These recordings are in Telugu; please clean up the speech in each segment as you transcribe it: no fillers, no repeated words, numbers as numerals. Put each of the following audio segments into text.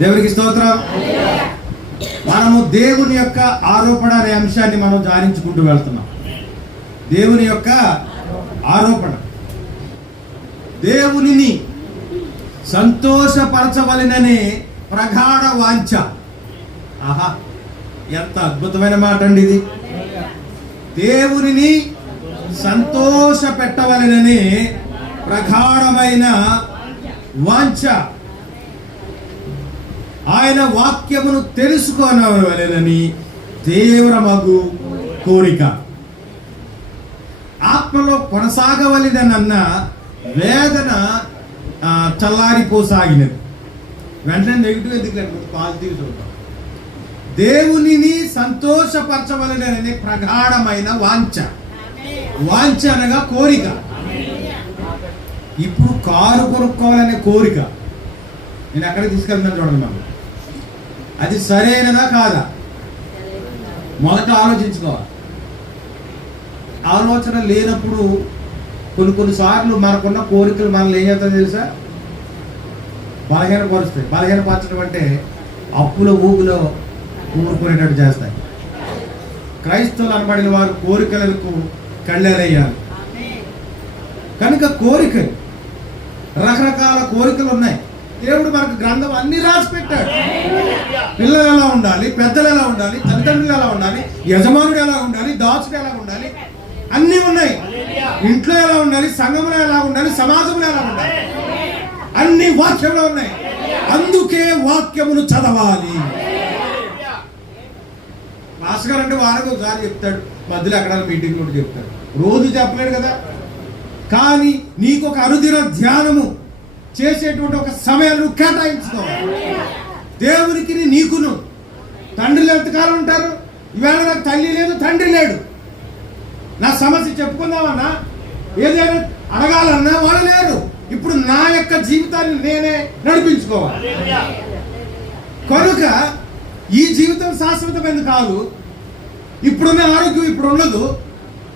దేవునికి స్తోత్రం. మనము దేవుని యొక్క ఆరోపణ అనే అంశాన్ని మనం ధ్యానించుకుంటూ వెళ్తున్నాం. దేవుని యొక్క ఆరోపణ, దేవునిని సంతోషపరచవలెననే ప్రగాఢ వాంఛ. ఆహా, ఎంత అద్భుతమైన మాట అండి ఇది. దేవునిని సంతోష పెట్టవలెననే ప్రగాఢమైన వాంఛ, ఆయన వాక్యమును తెలుసుకోనవలెనని తీవ్రమగు కోరిక, ఆత్మలో కొనసాగవలెనన్న వేదన చల్లారిపోసాగినది. వెంటనే నెగిటివ్ ఎందుకు లేదు, పాజిటివ్ చూద్దాం. దేవునిని సంతోషపరచవలెననే ప్రగాఢమైన వాంఛ. వాంఛ అనగా కోరిక. ఇప్పుడు కారు కొనుక్కోవాలనే కోరిక నేను ఎక్కడికి తీసుకెళ్తున్నాను చూడండి. మనం అది సరైనదా కాదా మొదట ఆలోచించుకోవాలి. ఆలోచన లేనప్పుడు కొన్నిసార్లు మనకున్న కోరికలు మనల్ని ఏం చేస్తాయో తెలుసా, బలహీనపరుస్తాయి. బలహీనపరచడం అంటే అప్పుల ఊపిలో ఊరుకునేటట్టు చేస్తాయి. క్రైస్తవులు అనబడిన వారు కోరికలకు కళ్ళెరయ్యారు. కనుక కోరికలు, రకరకాల కోరికలు ఉన్నాయి. దేవుడు మనకు గ్రంథం అన్ని రాసి పెట్టాడు. పిల్లలు ఎలా ఉండాలి, పెద్దలు ఎలా ఉండాలి, తల్లిదండ్రులు ఎలా ఉండాలి, యజమానుడు ఎలా ఉండాలి, దాసుడు ఎలా ఉండాలి, అన్నీ ఉన్నాయి. ఇంట్లో ఎలా ఉండాలి, సంఘంలో ఎలా ఉండాలి, సమాజంలో ఎలా ఉండాలి, అన్ని వాక్యంలో ఉన్నాయి. అందుకే వాక్యమును చదవాలి. మాస్టర్ గారు అంటే వారికి ఒకసారి చెప్తాడు, మధ్యలో ఎక్కడ మీటింగ్ కూడా చెప్తాడు. రోజు చెప్పలేడు కదా. కానీ నీకు ఒక అనుదిన ధ్యానము చేసేటువంటి ఒక సమయాన్ని కేటాయించుకోవాలి. దేవునికి నీకును. తండ్రులు ఎంతకాలం ఉంటారు? ఈవేళ నాకు తల్లి లేదు, తండ్రి లేడు. నా సమస్య చెప్పుకుందామన్నా, ఏదైనా అడగాలన్నా వాళ్ళు లేరు. ఇప్పుడు నా యొక్క జీవితాన్ని నేనే నడిపించుకోవాలి. కనుక ఈ జీవితం శాశ్వతమైనది కాదు. ఇప్పుడున్న ఆరోగ్యం ఇప్పుడు ఉండదు,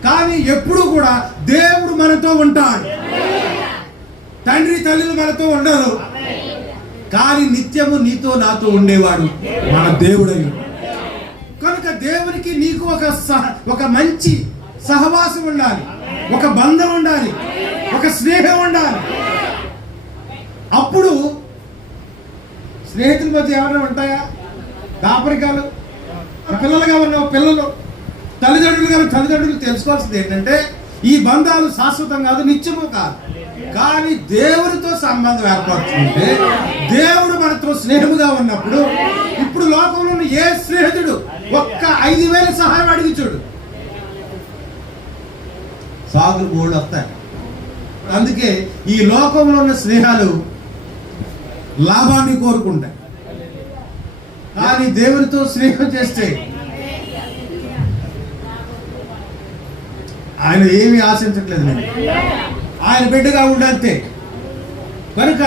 కానీ ఎప్పుడు కూడా దేవుడు మనతో ఉంటాడు. తండ్రి తల్లులు మనతో ఉండరు, కానీ నిత్యము నీతో నాతో ఉండేవాడు మన దేవుడై. కనుక దేవునికి నీకు ఒక మంచి సహవాసం ఉండాలి, ఒక బంధం ఉండాలి, ఒక స్నేహం ఉండాలి. అప్పుడు స్నేహితుల మధ్య ఏమైనా ఉంటాయా దాపరికాలు? పిల్లలుగా ఉన్న పిల్లలు, తల్లిదండ్రులు తెలుసుకోవాల్సింది ఏంటంటే ఈ బంధాలు శాశ్వతం కాదు, నిత్యము కాదు. కానీ దేవుడితో సంబంధం ఏర్పడుతుంటే, దేవుడు మనతో స్నేహముగా ఉన్నప్పుడు, ఇప్పుడు లోకంలో ఉన్న ఏ స్నేహితుడు ఒక్క 5,000 సహాయం అడిగి చూడు, సాగులు గోళ్ళు వస్తాయి. అందుకే ఈ లోకంలో ఉన్న స్నేహాలు లాభాన్ని కోరుకుంటాయి. కానీ దేవునితో స్నేహం చేస్తే ఆయన ఏమీ ఆశించట్లేదు. నేను ఆయన బిడ్డగా ఉండంతే. కనుక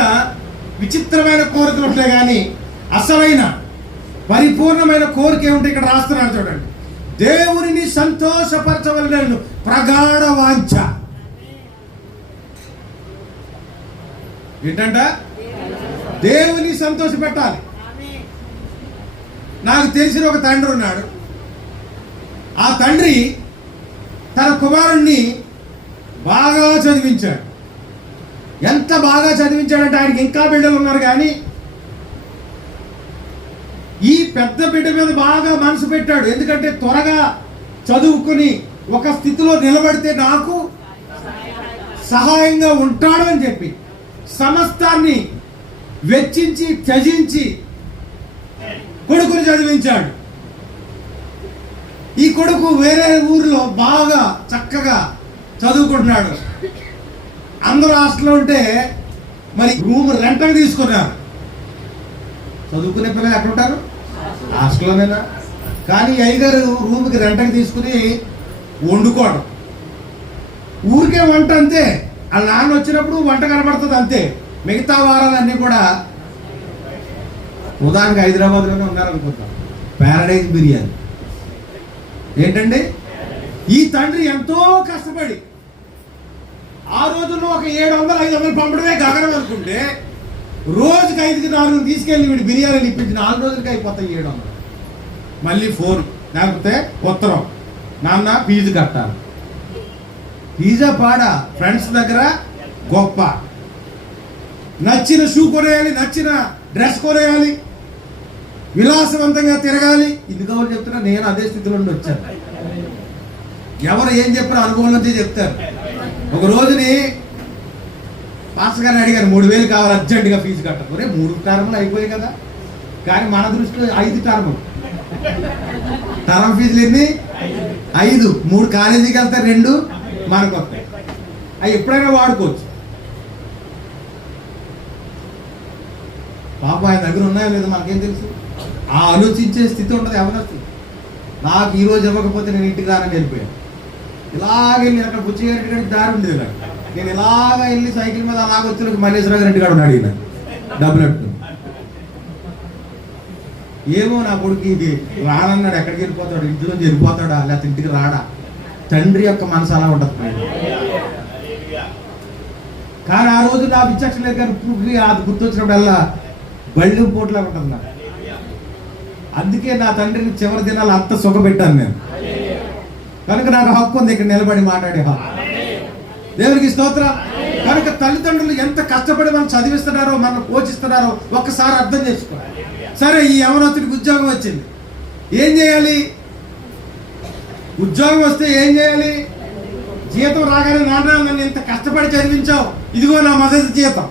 విచిత్రమైన కోరికలు ఉంటాయి, కానీ అసలైన పరిపూర్ణమైన కోరిక ఏమిటి ఇక్కడ రాస్తున్నాను చూడండి. దేవునిని సంతోషపరచవలెనను ప్రగాఢ వాంఛ. ఏంటంట? దేవుని సంతోష పెట్టాలి. నాకు తెలిసిన ఒక తండ్రి ఉన్నాడు. ఆ తండ్రి తన కుమారుణ్ణి బాగా చదివించాడు. ఎంత బాగా చదివించాడంటే ఆయనకి ఇంకా బిడ్డలు ఉన్నారు, కానీ ఈ పెద్ద బిడ్డ మీద బాగా మనసు పెట్టాడు. ఎందుకంటే త్వరగా చదువుకుని ఒక స్థితిలో నిలబడితే నాకు సహాయంగా ఉంటాడు అని చెప్పి సమస్తాన్ని వెచ్చించి త్యజించి కొడుకుని చదివించాడు. ఈ కొడుకు వేరే ఊరిలో బాగా చక్కగా చదువుకుంటున్నాడు. అందరూ హాస్టల్లో ఉంటే మరి రూమ్ రెంట్కి తీసుకున్నారు. చదువుకునే పిల్లలు ఎక్కడ ఉంటారు? హాస్టల్లోనేనా? కానీ అయ్యగారు రూమ్కి రెంట్కి తీసుకుని వండుకోవడం, ఊరికే వంట అంతే. వాళ్ళ నాన్న వచ్చినప్పుడు వంట కనబడుతుంది అంతే. మిగతా వారాలన్నీ కూడా ఉదాహరణకు హైదరాబాద్లోనే ఉన్నారనుకుంటాం, ప్యారడైజ్ బిర్యానీ. ఏంటండి, ఈ తండ్రి ఎంతో కష్టపడి ఆ రోజుల్లో ఒక 700-500 పంపడమే గగనం అనుకుంటే రోజుకి 5కి 4 తీసుకెళ్ళి వీడు బిర్యానీలు ఇప్పించి 4 రోజులకి అయిపోతాయి 700. మళ్ళీ ఫోన్ లేకపోతే ఉత్తరం, నాన్న ఫీజు కట్టాలి. ఫీజా పాడా? ఫ్రెండ్స్ దగ్గర గొప్ప, నచ్చిన షూ కొనేయాలి, నచ్చిన డ్రెస్ కొనేయాలి, విలాసవంతంగా తిరగాలి. ఇది కావాలి చెప్తున్నా, నేను అదే స్థితిలో నుండి వచ్చాను. ఎవరు ఏం చెప్పారో అనుభవం నుంచే చెప్తారు. ఒక రోజుని పాస్టర్ గారిని అడిగారు, 3000 కావాలి అర్జెంటుగా ఫీజు కట్టాలి. 3 టర్ములు అయిపోయాయి కదా. కానీ మన దృష్టిలో 5 టర్ములు. టర్మ్ ఫీజులు ఎన్ని? 5. 3 కాలేజీకి వెళ్తారు, 2 మనకు వస్తాయి. అవి ఎప్పుడైనా వాడుకోవచ్చు. పాప ఆయన దగ్గర ఉన్నాయో లేదో మనకేం తెలుసు. ఆ ఆలోచించే స్థితి ఉండదు ఎవరికి. నాకు ఈరోజు ఇవ్వకపోతే నేను ఇంటికి రానని వెళ్ళిపోయాను. ఇలాగెళ్ళి అక్కడ బుచ్చిగారి గడికి దారి ఉండేది నాకు. నేను ఇలాగ వెళ్ళి సైకిల్ మీద అలాగ వచ్చి మల్లేశ్వర గారి ఇంటికాడ ఉన్నాడు ఈయన డబ్బులు పెట్టుకుని. ఏమో నా కొడుకు ఇది రానన్నాడు, ఎక్కడికి వెళ్ళిపోతాడు, ఇంట్లోంచి వెళ్ళిపోతాడా లేకపోతే ఇంటికి రాడా? తండ్రి యొక్క మనసు అలా ఉంటుంది. కానీ ఆ రోజు నా విచక్షణ లేక అది గుర్తొచ్చినప్పుడల్లా బళ్ళు పోట్లా ఉంటుంది నాకు. అందుకే నా తండ్రిని చివరి దినాలు అంత సుఖపెట్టాను నేను. కనుక నాకు హక్కు ఉంది ఇక్కడ నిలబడి మాట్లాడే హక్కు. దేవునికి స్తోత్రం. కనుక తల్లిదండ్రులు ఎంత కష్టపడి మనం చదివిస్తున్నారో, మనం పోషిస్తున్నారో ఒక్కసారి అర్థం చేసుకో. సరే, ఈ యవనస్తుడికి ఉద్యోగం వచ్చింది, ఏం చేయాలి? ఉద్యోగం వస్తే ఏం చేయాలి? జీతం రాగానే, నాన్న నన్ను ఎంత కష్టపడి చదివించావు, ఇదిగో నా మొదటి జీతం.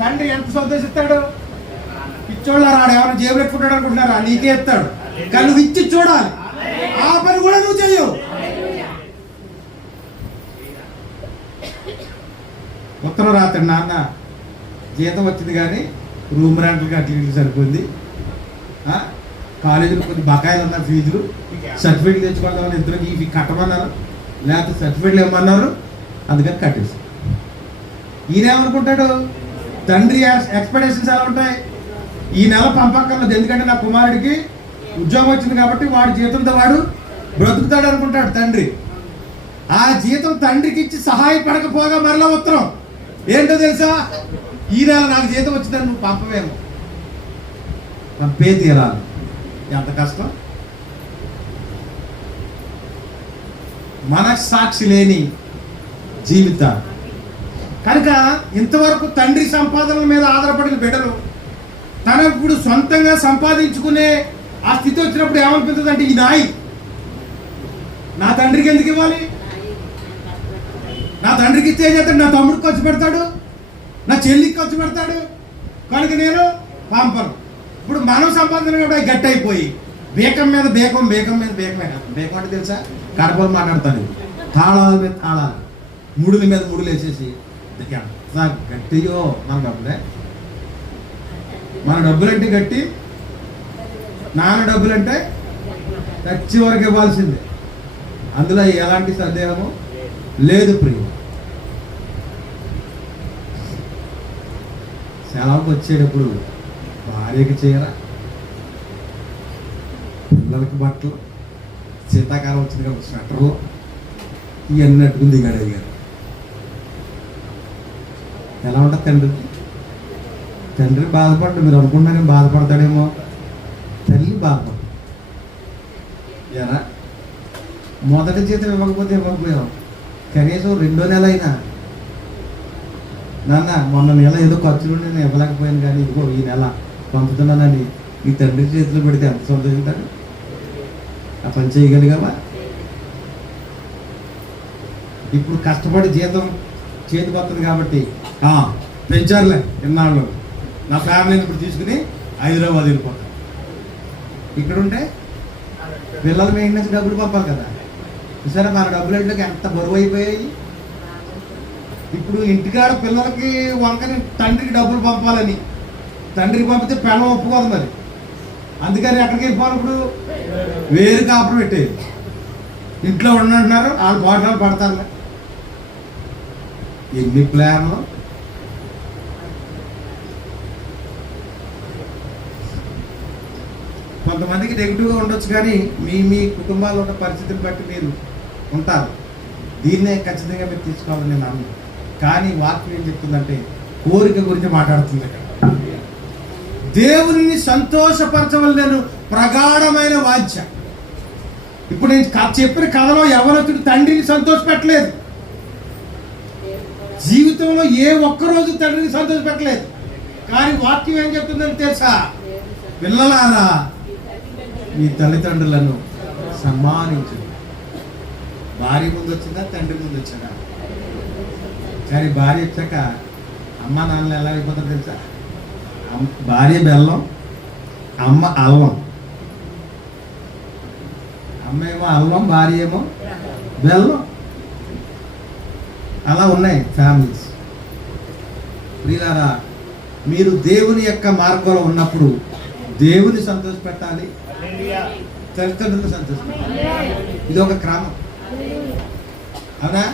తండ్రి ఎంత సంతోషిస్తాడు? పిచ్చోళ్ళ రాడు, ఎవరైనా జేబు పెట్టుకుంటాడు అనుకుంటున్నారా? నీకే ఎత్తాడు. కానీ నువ్వు ఇచ్చి చూడాలి, ఆ పని కూడా నువ్వు చెయ్యవు. ఉత్తరం రాత్రి, నాన్న జీతం వచ్చింది కానీ రూమ్ రెంట్లకి అట్లా ఇట్లా సరిపోయింది, కాలేజీలో కొన్ని బకాయిలు ఉన్నారు, ఫీజులు, సర్టిఫికేట్లు తెచ్చుకుందామని ఇద్దరికి ఇవి కట్టమన్నారు, లేకపోతే సర్టిఫికేట్లు ఇవ్వమన్నారు, అందుకని కట్టేసి. ఈయన ఏమనుకుంటాడు? తండ్రి ఎక్స్పెక్టేషన్స్ ఎలా ఉంటాయి? ఈ నెల పంపక్కర్లేదు, ఎందుకంటే నా కుమారుడికి ఉద్యోగం వచ్చింది కాబట్టి వాడి జీతంతో వాడు బ్రతుకుతాడు అనుకుంటాడు తండ్రి. ఆ జీతం తండ్రికి ఇచ్చి సహాయపడకపోగా మరలా ఉత్తరం ఏంటో తెలుసా? ఈ నెల నాకు జీతం వచ్చిందని నువ్వు పంపవేమో. పంపే తీరాలి. ఎంత కష్టం. మనస్సాక్షి లేని జీవితాలు. కనుక ఇంతవరకు తండ్రి సంపాదనల మీద ఆధారపడిన బిడ్డలు తన ఇప్పుడు సొంతంగా సంపాదించుకునే ఆ స్థితి వచ్చినప్పుడు ఏమనిపిస్తుంది అంటే, ఈ నాయి నా తండ్రికి ఎందుకు ఇవ్వాలి? నా తండ్రికి ఇస్తే ఏం చేస్తాడు? నా తమ్ముడికి ఖర్చు పెడతాడు, నా చెల్లికి ఖర్చు పెడతాడు, కనుక నేను పంపను. ఇప్పుడు మనం సంపాదన కూడా గట్టి అయిపోయి బేకం మీద బేకం, బేకం మీద బేకమే కాదు. బేకం అంటే తెలుసా? కడపలు మాట్లాడతాను, తాళాల మీద తాళాలు, ముడుల మీద ముడులు వేసేసి గట్టియో మన డబ్బులే. మన డబ్బులంటే గట్టి, నాన్న డబ్బులంటే ఖర్చు వరకు ఇవ్వాల్సిందే. అందులో ఎలాంటి సందేహము లేదు. ప్రియ సెలవుకి వచ్చేటప్పుడు భార్యకి చీర, పిల్లలకి బట్టలు, శీతాకాలం వచ్చింది కాబట్టి స్వెటర్లు, ఇవన్నీ అట్టుకుని దిగాడు అయ్యారు. ఎలా ఉంటుంది తండ్రికి? తండ్రి బాధపడ్డు, మీరు అనుకున్నా నేను బాధపడతాడేమో, తల్లి బాధపడు. ఎలా మొదటి జీతం ఇవ్వకపోతే ఇవ్వకపోయాం, కనీసం 2వ నెల అయినా నాన్న మొన్న నెల ఏదో ఖర్చులు నేను ఇవ్వలేకపోయాను కానీ ఇదిగో ఈ నెల పంపుతున్నానని ఈ తండ్రి చేతిలో పెడితే ఎంత సంతోషింటాడు? ఆ పని చేయగలిగావా? ఇప్పుడు కష్టపడి జీతం చేతికి వస్తుంది కాబట్టి పెంచారులే ఇన్నాళ్ళు, నా ఫ్యామిలీని ఇప్పుడు తీసుకుని హైదరాబాద్ వెళ్ళిపోతాను. ఇక్కడుంటే పిల్లల మెయింటెనెన్స్ డబ్బులు పంపాలి కదా. చూసారా మన డబ్బులు ఇంట్లోకి ఎంత బరువు అయిపోయాయి. ఇప్పుడు ఇంటికాడ పిల్లలకి వంకని తండ్రికి డబ్బులు పంపాలని, తండ్రికి పంపితే పిల్లలు ఒప్పుకోదు మరి. అందుకని ఎక్కడికి వెళ్ళిపోవాలి? ఇప్పుడు వేరు కాపురం పెట్టేది. ఇంట్లో ఉండంటున్నారు, వాళ్ళు బాటలు పడతారు. ఎన్ని ప్లాన్లు. కొంతమందికి నెగిటివ్గా ఉండొచ్చు కానీ మీ కుటుంబాల్లో ఉన్న పరిస్థితిని బట్టి మీరు ఉంటారు. దీన్నే ఖచ్చితంగా మీరు తీసుకోవాలని నేను అన్నాను. కానీ వాక్యం ఏం చెప్తుందంటే కోరిక గురించి మాట్లాడుతుంది. దేవుని సంతోషపరచవలెను ప్రగాఢమైన వాంఛ. ఇప్పుడు నేను చెప్పిన కథలో యవనస్తుడు తండ్రిని సంతోషపెట్టలేదు. జీవితంలో ఏ ఒక్కరోజు తండ్రిని సంతోషపెట్టలేదు. కానీ వాక్యం ఏం చెప్తుందని తెలుసా? పిల్లలారా, మీ తల్లిదండ్రులను సన్మానించండి. భార్య ముందు వచ్చిందా, తండ్రి ముందు వచ్చాడా? కానీ భార్య వచ్చాక అమ్మ నాన్నలు ఎలా అయిపోతారు తెలుసా? భార్య బెల్లం, అమ్మ అల్లం. అమ్మ ఏమో అల్లం, భార్య ఏమో బెల్లం. అలా ఉన్నాయి ఫ్యామిలీస్. ప్రియులారా, మీరు దేవుని యొక్క మార్గంలో ఉన్నప్పుడు దేవుని సంతోషపెట్టాలి, తల్లిదండ్రులు సంతోషపెట్టాలి. ఇది ఒక క్రమం. అవునా?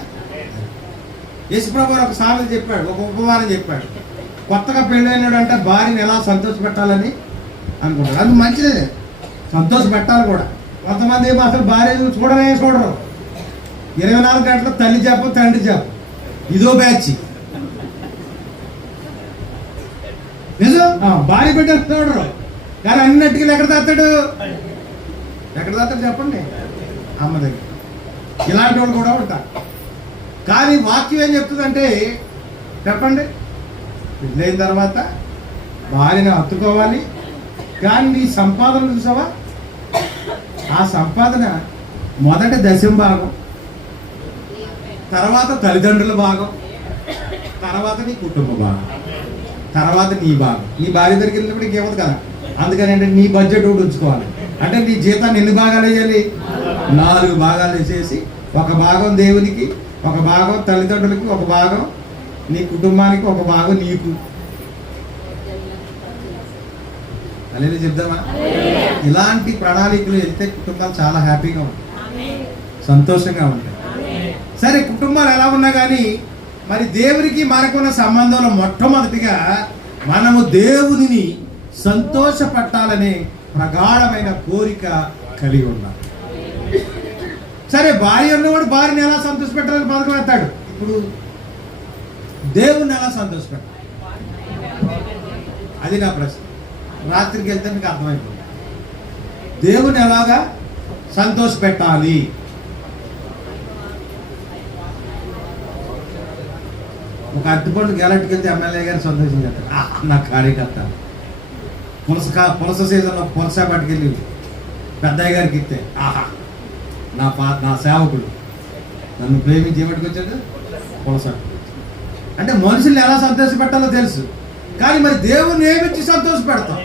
యేసుప్రభు ఒక సామెత చెప్పాడు, ఒక ఉపమానం చెప్పాడు. కొత్తగా పెళ్ళైనాడు అంటే భార్యని ఎలా సంతోషపెట్టాలని అనుకుంటాడు. అది మంచిదే, సంతోషపెట్టాలి కూడా. కొంతమంది ఏమో అసలు భార్య చూడరు. 24 గంటలు తల్లి చెప్పు, తండ్రి చెప్పు. ఇదో బ్యాచ్. నిజం, భార్య బిడ్డలు చూడరు. కానీ అన్నిటికీ ఎక్కడ తాతాడు చెప్పండి? అమ్మ దగ్గర. ఇలాంటి వాళ్ళు కూడా ఉంటారు. కానీ వాక్యం ఏం చెప్తుందంటే, చెప్పండి, పెళ్ళైన తర్వాత భార్యను హత్తుకోవాలి. కానీ నీ సంపాదన చూసావా? ఆ సంపాదన మొదట 10వ భాగం, తర్వాత తల్లిదండ్రుల భాగం, తర్వాత నీ కుటుంబ భాగం, తర్వాత నీ భాగం. నీ భార్య దగ్గరికి వెళ్ళినప్పుడు ఇంకేమవుతుంది కదా. అందుకని అంటే నీ బడ్జెట్ ఒకటి ఉంచుకోవాలి. అంటే నీ జీతాన్ని ఎన్ని భాగాలు వేయాలి? 4 భాగాలు వేసేసి, ఒక భాగం దేవునికి, ఒక భాగం తల్లిదండ్రులకి, ఒక భాగం నీ కుటుంబానికి, ఒక భాగం నీకు. అలాగే చెప్దామా? ఇలాంటి ప్రణాళికలు వెళ్తే కుటుంబాలు చాలా హ్యాపీగా ఉంటాయి, సంతోషంగా ఉంటాయి. సరే, కుటుంబాలు ఎలా ఉన్నా కానీ మరి దేవునికి మనకున్న సంబంధంలో మొట్టమొదటిగా మనము దేవునిని సంతోషపట్టాలనే ప్రగాఢమైన కోరిక కలిగి ఉండాలి. సరే, భార్య ఉన్నవాడు భార్యని ఎలా సంతోషపెట్టాలని పథకం వేస్తాడు. ఇప్పుడు దేవుణ్ణి ఎలా సంతోషపెట్టాలి? అది నా ప్రశ్న. రాత్రికి వెళ్తే మీకు అర్థమైపోతుంది. దేవుని ఎలాగా సంతోషపెట్టాలి? ఒక అరటిపండు గెలట్టుకి వెళ్తే ఎమ్మెల్యే గారు సంతోషించారు. నా కార్యకర్త పులస సీజన్లో పులస పట్టుకెళ్ళి పెద్దయ్య గారికి ఇస్తే, ఆహా నా సేవకుడు నన్ను ప్రేమించి ఏమట్టుకు వచ్చాడు? పులస. అంటే మనుషుల్ని ఎలా సంతోషపెట్టాలో తెలుసు, కానీ మరి దేవుణ్ణి ఏమిచ్చి సంతోషపెడతాం?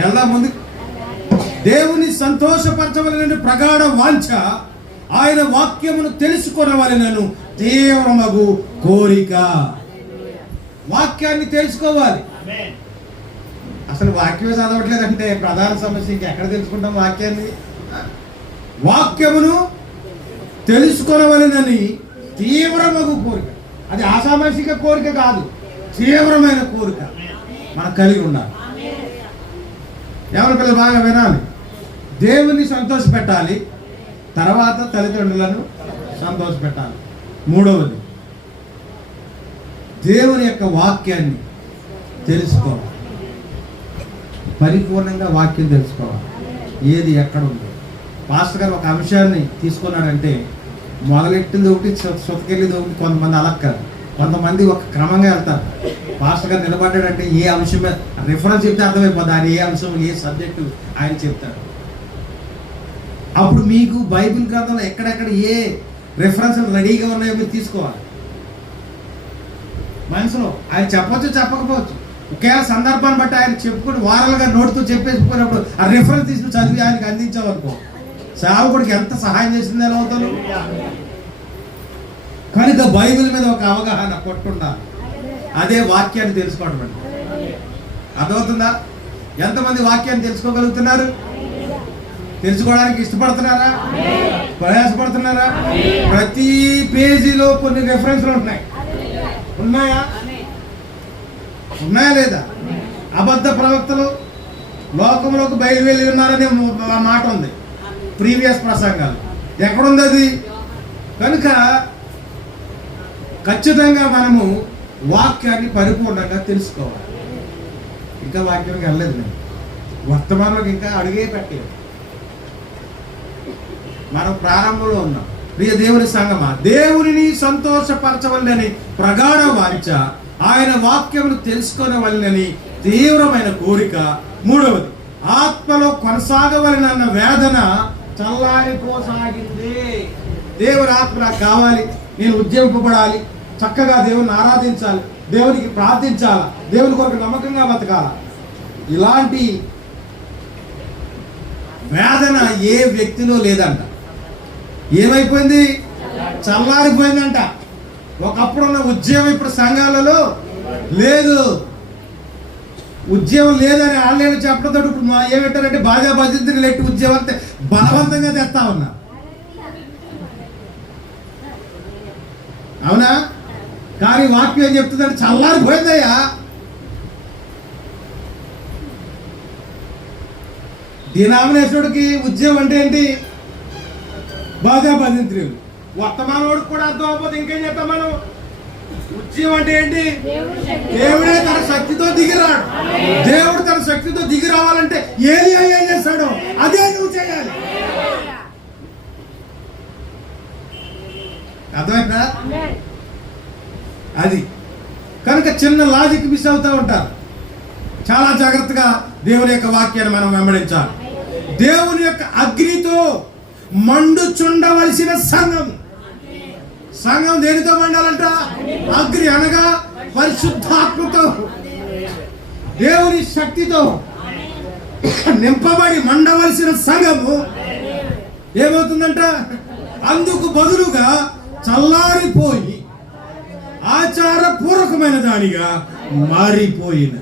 వెళ్దాం ముందు. దేవుని సంతోషపరచవలనని ప్రగాఢ వాంఛ, ఆయన వాక్యమును తెలుసుకొనవలెనను తీవ్రమగు కోరిక. వాక్యాన్ని తెలుసుకోవాలి. అసలు వాక్యమే చదవట్లేదంటే ప్రధాన సమస్య. ఇంకెక్కడ తెలుసుకుంటాం వాక్యాన్ని? వాక్యమును తెలుసుకొనవలెనని తీవ్రమగు కోరిక. అది ఆసామాసిక కోరిక కాదు, తీవ్రమైన కోరిక మనం కలిగి ఉండాలి. ఎవరి పిల్లలు బాగా వినాలి. దేవుని సంతోషపెట్టాలి, తర్వాత తల్లిదండ్రులను సంతోషపెట్టాలి. మూడవది, దేవుని యొక్క వాక్యాన్ని తెలుసుకోవాలి. పరిపూర్ణంగా వాక్యం తెలుసుకోవాలి. ఏది ఎక్కడ ఉందో. పాస్టర్ గారు ఒక అంశాన్ని తీసుకున్నాడంటే మొదలెట్టింది ఒకటి, సొతకెళ్ళేది ఒకటి. కొంతమంది అలా కాదు, కొంతమంది ఒక క్రమంగా వెళ్తారు. పాస్టర్ గారు నిలబడ్డాడంటే ఏ అంశం రిఫరెన్స్ చెప్తే అర్థమైపోతుంది, ఆయన ఏ అంశం, ఏ సబ్జెక్టు ఆయన చెప్తాడు. అప్పుడు మీకు బైబిల్ గ్రంథంలో ఎక్కడెక్కడ ఏ రిఫరెన్స్లు రెడీగా ఉన్నాయో మీరు తీసుకోవాలి. మనసులో ఆయన చెప్పవచ్చు, చెప్పకపోవచ్చు. ఒకేలా సందర్భాన్ని బట్టి ఆయన చెప్పుకుంటూ వారాలుగా నోటుతో చెప్పేసిపోయినప్పుడు ఆ రిఫరెన్స్ తీసుకుని చదివి ఆయనకు అందించామనుకో, సేవకుడికి ఎంత సహాయం చేసింది ఎలా అవుతాను. కనుక బైబిల్ మీద ఒక అవగాహన కొట్టుండాలి. అదే వాక్యాన్ని తెలుసుకోవడం అండి. అర్థమవుతుందా? ఎంతమంది వాక్యాన్ని తెలుసుకోగలుగుతున్నారు? తెలుసుకోవడానికి ఇష్టపడుతున్నారా? ప్రయాసపడుతున్నారా? ప్రతి పేజీలో కొన్ని రెఫరెన్స్లు ఉంటున్నాయి. ఉన్నాయా లేదా? అబద్ధ ప్రవక్తలు లోకంలోకి బయలువెళ్ళి ఉన్నారనే మాట ఉంది ప్రీవియస్ ప్రసంగాలు. ఎక్కడుంది అది? కనుక ఖచ్చితంగా మనము వాక్యాన్ని పరిపూర్ణంగా తెలుసుకోవాలి. ఇంకా వాక్యానికి వెళ్ళలేదు, నేను వర్తమానంలోకి ఇంకా అడిగే పెట్టలేదు. మనం ప్రారంభంలో ఉన్నాం. ప్రియ దేవుని సంగమా, దేవునిని సంతోషపరచవలనని ప్రగాఢ వాంఛ, ఆయన వాక్యమును తెలుసుకోవలనని తీవ్రమైన కోరిక. మూడవది, ఆత్మలో కొనసాగవలనన్న వేదన చల్లారిపోసాగింది. దేవుని ఆత్మ నాకు కావాలి, నేను ఉద్యమింపబడాలి, చక్కగా దేవుని ఆరాధించాలి, దేవునికి ప్రార్థించాలి, దేవుని కొరకు నమ్మకంగా బతకాల. ఇలాంటి వేదన ఏ వ్యక్తిలో లేదంట. ఏమైపోయింది? చల్లారిపోయిందంట. ఒకప్పుడున్న ఉద్యమం ఇప్పుడు సంఘాలలో లేదు. ఉద్యమం లేదని ఆన్లైన్ చెప్పడంతో ఇప్పుడు ఏమంటారంటే బాజా భజంతులు ఎట్టి ఉద్యమం అంతే బలవంతంగా తెస్తా ఉన్నా. అవునా? కానీ వాక్యం ఏం చెప్తుందంటే చల్లారిపోయిందయ్యా. డినామినేషన్కి ఉద్యమం అంటే ఏంటి? బాజా భజంత్రులు. వర్తమానోడికి కూడా అర్థం అవ్వదు. ఇంకేం చెప్తాం మనం? ఉద్యమం అంటే ఏంటి? దేవుడే తన శక్తితో దిగిరాడు. దేవుడు తన శక్తితో దిగి రావాలంటే ఏలియా ఏం చేస్తాడో అదే నువ్వు చేయాలి. అర్థమైందా? అది కనుక చిన్న లాజిక్ మిస్ అవుతూ ఉంటారు. చాలా జాగ్రత్తగా దేవుని యొక్క వాక్యాన్ని మనం వెంబడించాలి. దేవుని యొక్క అగ్నితో మండుచుండవలసిన సంఘం. సంఘం దేనితో మండాలంట? అగ్ని అనగా పరిశుద్ధాత్మతో, దేవుని శక్తితో నింపబడి మండవలసిన సంఘము ఏమవుతుందంట? అందుకు బదులుగా చల్లారిపోయి ఆచారపూర్వకమైన దానిగా మారిపోయిన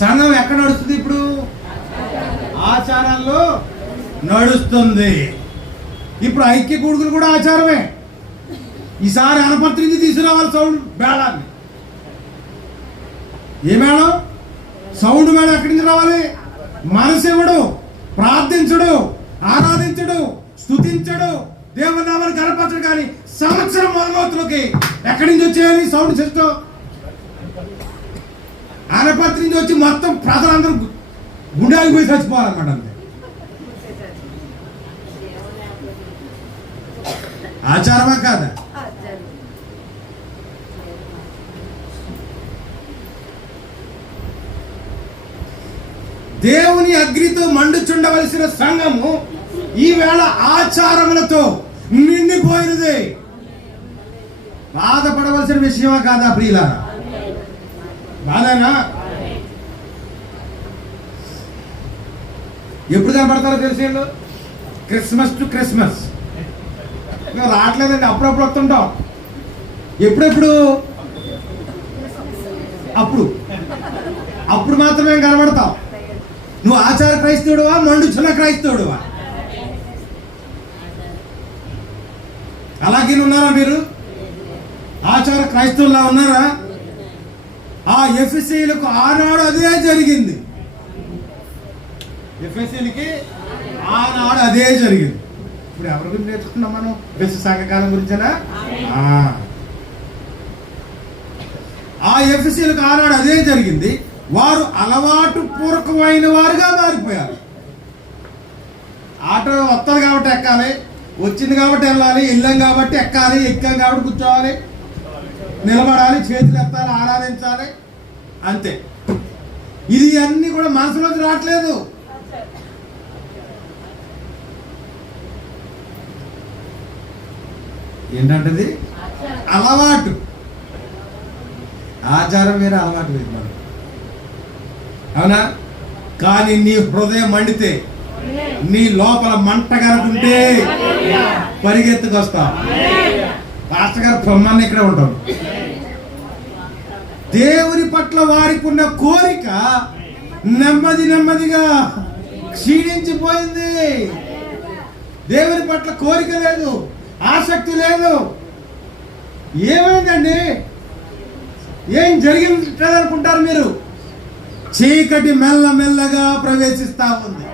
సంఘం ఎక్కడ నడుస్తుంది? ఇప్పుడు ఆచారాల్లో నడుస్తుంది. ఇప్పుడు ఐక్య కూడుకులు కూడా ఆచారమే. ఈసారి అనపత్రించి తీసుకురావాలి సౌండ్ మేళాన్ని. ఏ మేళం? సౌండ్ మేళం ఎక్కడి నుంచి రావాలి? మనసు ఇవ్వడు, ప్రార్థించడు, ఆరాధించడు, స్తుతించడు, దేవుని నామాన్ని కనపరచడు. కానీ సంవత్సరం మొదలవుతులకి ఎక్కడి నుంచి వచ్చేయాలి సౌండ్ సిస్టమ్? ఆనపత్రి నుంచి వచ్చి మొత్తం ప్రజలందరూ గుండెలకు పోయి చచ్చిపోవాలన్నమాట. అంతే. ఆచారమా కాదా? దేవుని అగ్నితో మండుచుండవలసిన సంఘము ఈవేళ ఆచారములతో నిండిపోయినది. బాధపడవలసిన విషయమా కాదా ప్రియులారా? బాధనా? ఎప్పుడు కనపడతారో తెలిసేళ్ళు క్రిస్మస్ టు క్రిస్మస్. మేము రావట్లేదండి, అప్పుడప్పుడు వస్తుంటాం. ఎప్పుడెప్పుడు? అప్పుడు అప్పుడు మాత్రమే కనబడతాం. నువ్వు ఆచార క్రైస్తవుడువా, మండుచున్న క్రైస్తవుడువా? అలాగే ఉన్నారా మీరు? ఆచార క్రైస్తవులా ఉన్నారా? ఆ ఎఫెసీయులకు ఆనాడు అదే జరిగింది. ఎఫెసీయులకి ఆనాడు అదే జరిగింది. ఇప్పుడు ఎవరి గురించి నేర్చుకున్నాం మనం? ఎఫెసీ సంఘకాలం గురించేనా? ఆ ఎఫెసీయులకు ఆనాడు అదే జరిగింది. వారు అలవాటు పూర్వకమైన వారుగా మారిపోయారు. ఆటో వస్తుంది కాబట్టి ఎక్కాలి, వచ్చింది కాబట్టి వెళ్ళాలి, వెళ్ళాం కాబట్టి ఎక్కాలి, ఎక్కాం కాబట్టి కూర్చోవాలి, నిలబడాలి, చేతులు ఎత్తాలి, ఆరాధించాలి, అంతే. ఇది అన్ని కూడా మనసులోకి రావట్లేదు. ఏంటంటది? అలవాటు. ఆచారం వేరే, అలవాటు వేరు మనం. అవునా? కానీ నీ హృదయం మండితే, నీ లోపల మంట కనుకుంటే పరిగెత్తుకొస్తావు. పాస్టర్ గారు పొమ్మని ఇక్కడే ఉంటాం. దేవుని పట్ల వారికి ఉన్న కోరిక నెమ్మది నెమ్మదిగా క్షీణించిపోయింది. దేవుని పట్ల కోరిక లేదు, ఆసక్తి లేదు. ఏమైందండి? ఏం జరిగింది అనుకుంటారు మీరు? చీకటి మెల్లమెల్లగా ప్రవేశిస్తా ఉంది.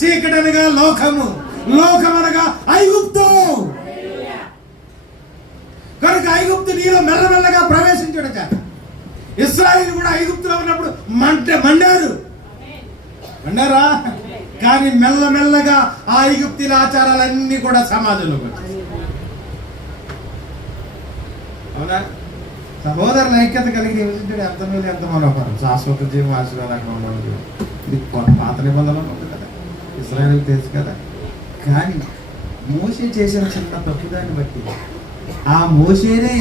చీకటి అనగా లోకము, లోకం అనగా ఐగుప్తు. కూడా ఐగుప్తులో ఉన్నప్పుడు మండారా? కానీ మెల్లమెల్లగా ఆ ఐగుప్తుల ఆచారాలన్నీ కూడా సమాజంలోకి వచ్చాయి. అవునా? సహోదరుల ఐక్యత కలిగి నివసించడం ఎంత మేలు, ఎంత మనోహరం. శాశ్వత జీవం ఆశీర్వాదంగా ఉండదు. ఇది పాత నిబంధనలో ఉంది కదా, ఇశ్రాయేలుకు తెలుసు కదా. కానీ మోషే చేసిన చిన్న తప్పుదాన్ని బట్టి ఆ మోషేనే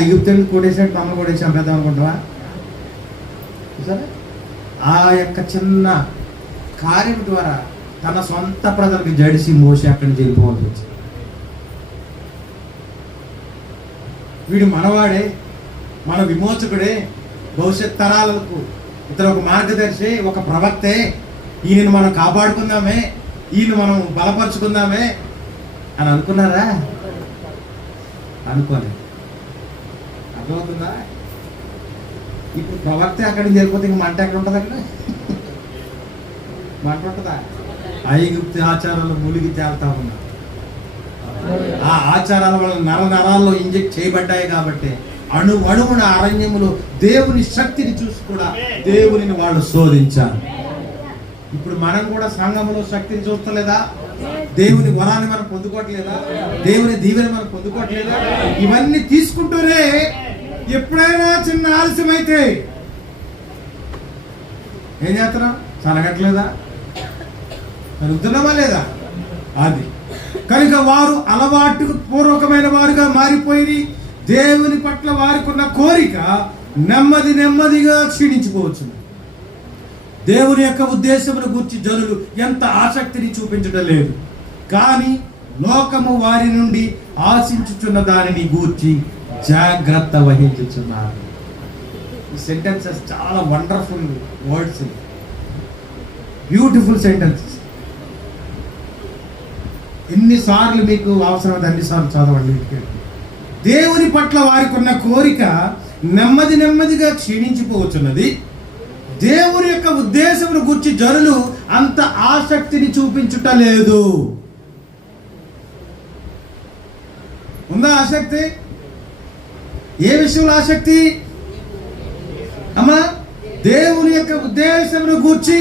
ఐగుప్తుని కొట్టేసినట్టు మమ్మల్ని కూడా చంపేద్దాం అనుకుంటావా? సరే, ఆ యొక్క చిన్న కార్యం ద్వారా తన సొంత ప్రజలకు జడిసి మోషే అక్కడి నుంచి వెళ్ళిపోవాల్సి వచ్చింది. వీడు మనవాడే, మన విమోచకుడే, భవిష్యత్ తరాలకు ఇతను ఒక మార్గదర్శి, ఒక ప్రవక్తే, ఈయనను మనం కాపాడుకుందామే, ఈయన మనం బలపరుచుకుందామే అని అనుకున్నారా? అనుకోలేదు. అర్థమవుతుందా? ఇప్పుడు ప్రవక్త అక్కడికి వెళ్ళిపోతే ఇంక మంట ఎక్కడ ఉంటుంది? అక్కడ మంట ఉంటుందా? ఐగుప్తు ఆచారాలు మునిగి తేలుతా ఉన్నా. ఆ ఆచారాల వల్ల నరాల్లో ఇంజెక్ట్ చేయబడ్డాయి కాబట్టి అణువున అరణ్యములు దేవుని శక్తిని చూసి కూడా దేవుని వాళ్ళు శోధించారు. ఇప్పుడు మనం కూడా సంఘంలో శక్తిని చూస్తలేదా? దేవుని వరాన్ని మనం పొందుకోవట్లేదా? దేవుని దీవెని మనం పొందుకోవట్లేదా? ఇవన్నీ తీసుకుంటూనే ఎప్పుడైనా చిన్న ఆలస్యం అయితే ఏం చేస్తున్నాం? సనగట్లేదా? జరుగుతున్నామా లేదా? అది కనుక వారు అలవాటుకు పూర్వకమైన వారుగా మారిపోయి దేవుని పట్ల వారికి ఉన్న కోరిక నెమ్మదిగా క్షీణించిపోవచ్చు. దేవుని యొక్క ఉద్దేశమును గూర్చి జనులు ఎంత ఆసక్తిని చూపించడం లేదు, కానీ లోకము వారి నుండి ఆశించుచున్న దానిని గూర్చి జాగ్రత్త వహించుచున్నారు. ఈ సెంటెన్సెస్ చాలా వండర్ఫుల్ వర్డ్స్, బ్యూటిఫుల్ సెంటెన్సెస్. ఎన్నిసార్లు మీకు అవసరమైతే అన్నిసార్లు చదవండి. దేవుని పట్ల వారికి ఉన్న కోరిక నెమ్మదిగా క్షీణించిపోవచ్చున్నది. దేవుని యొక్క ఉద్దేశమును గురించి జనులు అంత ఆసక్తిని చూపించుట లేదు. ఉందా ఆసక్తి? ఏ విషయంలో ఆసక్తి అమ్మా? దేవుని యొక్క ఉద్దేశమును గూర్చి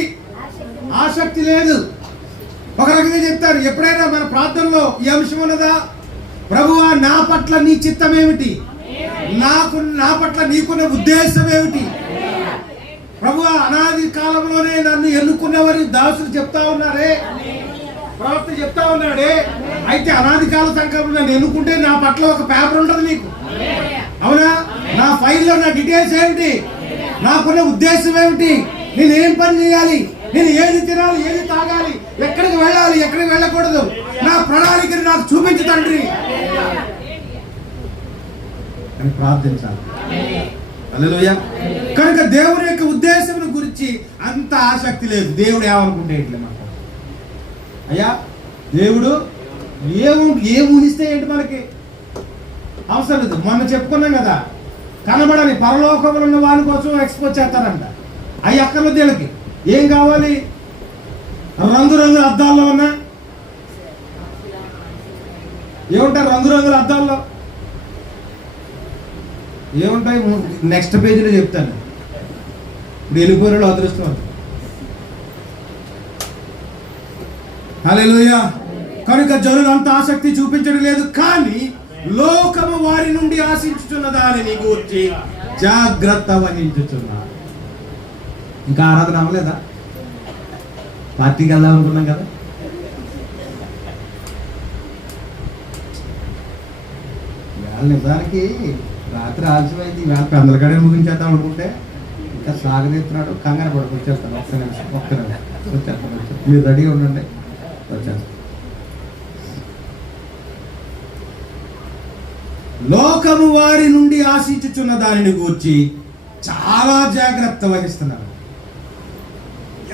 ఆసక్తి లేదు. ఒక రకంగా చెప్తారు, ఎప్పుడైనా మన ప్రార్థనలో ఈ అంశం ఉన్నదా? ప్రభువా, నా పట్ల నీ చిత్తం ఏమిటి? నా పట్ల నీకున్న ఉద్దేశం ఏమిటి? ప్రభువా, అనాది కాలంలోనే నన్ను ఎన్నుకున్నవని దాసులు చెప్తా ఉన్నారే, ప్రవక్త చెప్తా ఉన్నాడే. అయితే అనాది కాల సంకల్పం నన్ను ఎన్నుకుంటే నా పట్ల ఒక పేపర్ ఉంటుంది నీకు, అవునా? నా ఫైల్లో నా డీటెయిల్స్ ఏమిటి? నాకున్న ఉద్దేశం ఏమిటి? నేను ఏం పని చేయాలి? నేను ఏది తినాలి, ఏది తాగాలి, ఎక్కడికి వెళ్ళాలి, ఎక్కడికి వెళ్ళకూడదు, నా ప్రణాళికని నాకు చూపించు తండ్రి అని ప్రార్థించాలి. హల్లెలూయా. కనుక దేవుని యొక్క ఉద్దేశం గురించి అంత ఆసక్తి లేదు. దేవుడు ఏమనుకుంటే ఇట్లా మాట, అయ్యా దేవుడు ఏం ఊహిస్తే ఏంటి మనకి అవసరం లేదు. మొన్న చెప్పుకున్నాం కదా, కనబడని పరలోకంలో ఉన్న వాళ్ళ కోసం ఎక్స్పోజ్ చేస్తారంట. అవి అక్కర్లేదు. వీళ్ళకి ఏం కావాలి? రంగురంగుల అద్దాల్లో ఉన్నా ఏముంటాయి? రంగురంగుల అద్దాల్లో ఏముంటాయి? నెక్స్ట్ పేజీలో చెప్తాను. ఇప్పుడు వెళ్ళిపోయిన అదృష్టం. హల్లెలూయా. కనుక జనులు అంత ఆసక్తి చూపించడం లేదు, కానీ లోకము వారి నుండి ఆశించుచున్న దానిని గూర్చి జాగ్రత్త వహించుచున్నారు. ఇంకా ఆరాధన అవ్వలేదా? పార్టీకి వెళ్దాం అనుకున్నాం కదా. వేళ నిజానికి రాత్రి ఆలస్యమైంది. వేళ పెందలకడే ముగించేద్దాం అనుకుంటే ఇంకా సాగదీస్తున్నాడు. కంగారు పడుకు వచ్చేస్తాను. ఒక్క నిమిషం వచ్చేస్తాను. మీరు రెడీగా ఉండండి, వచ్చేస్తాను. లోకము వారి నుండి ఆశించుచున్న దానిని గూర్చి చాలా జాగ్రత్త వహిస్తున్నారు.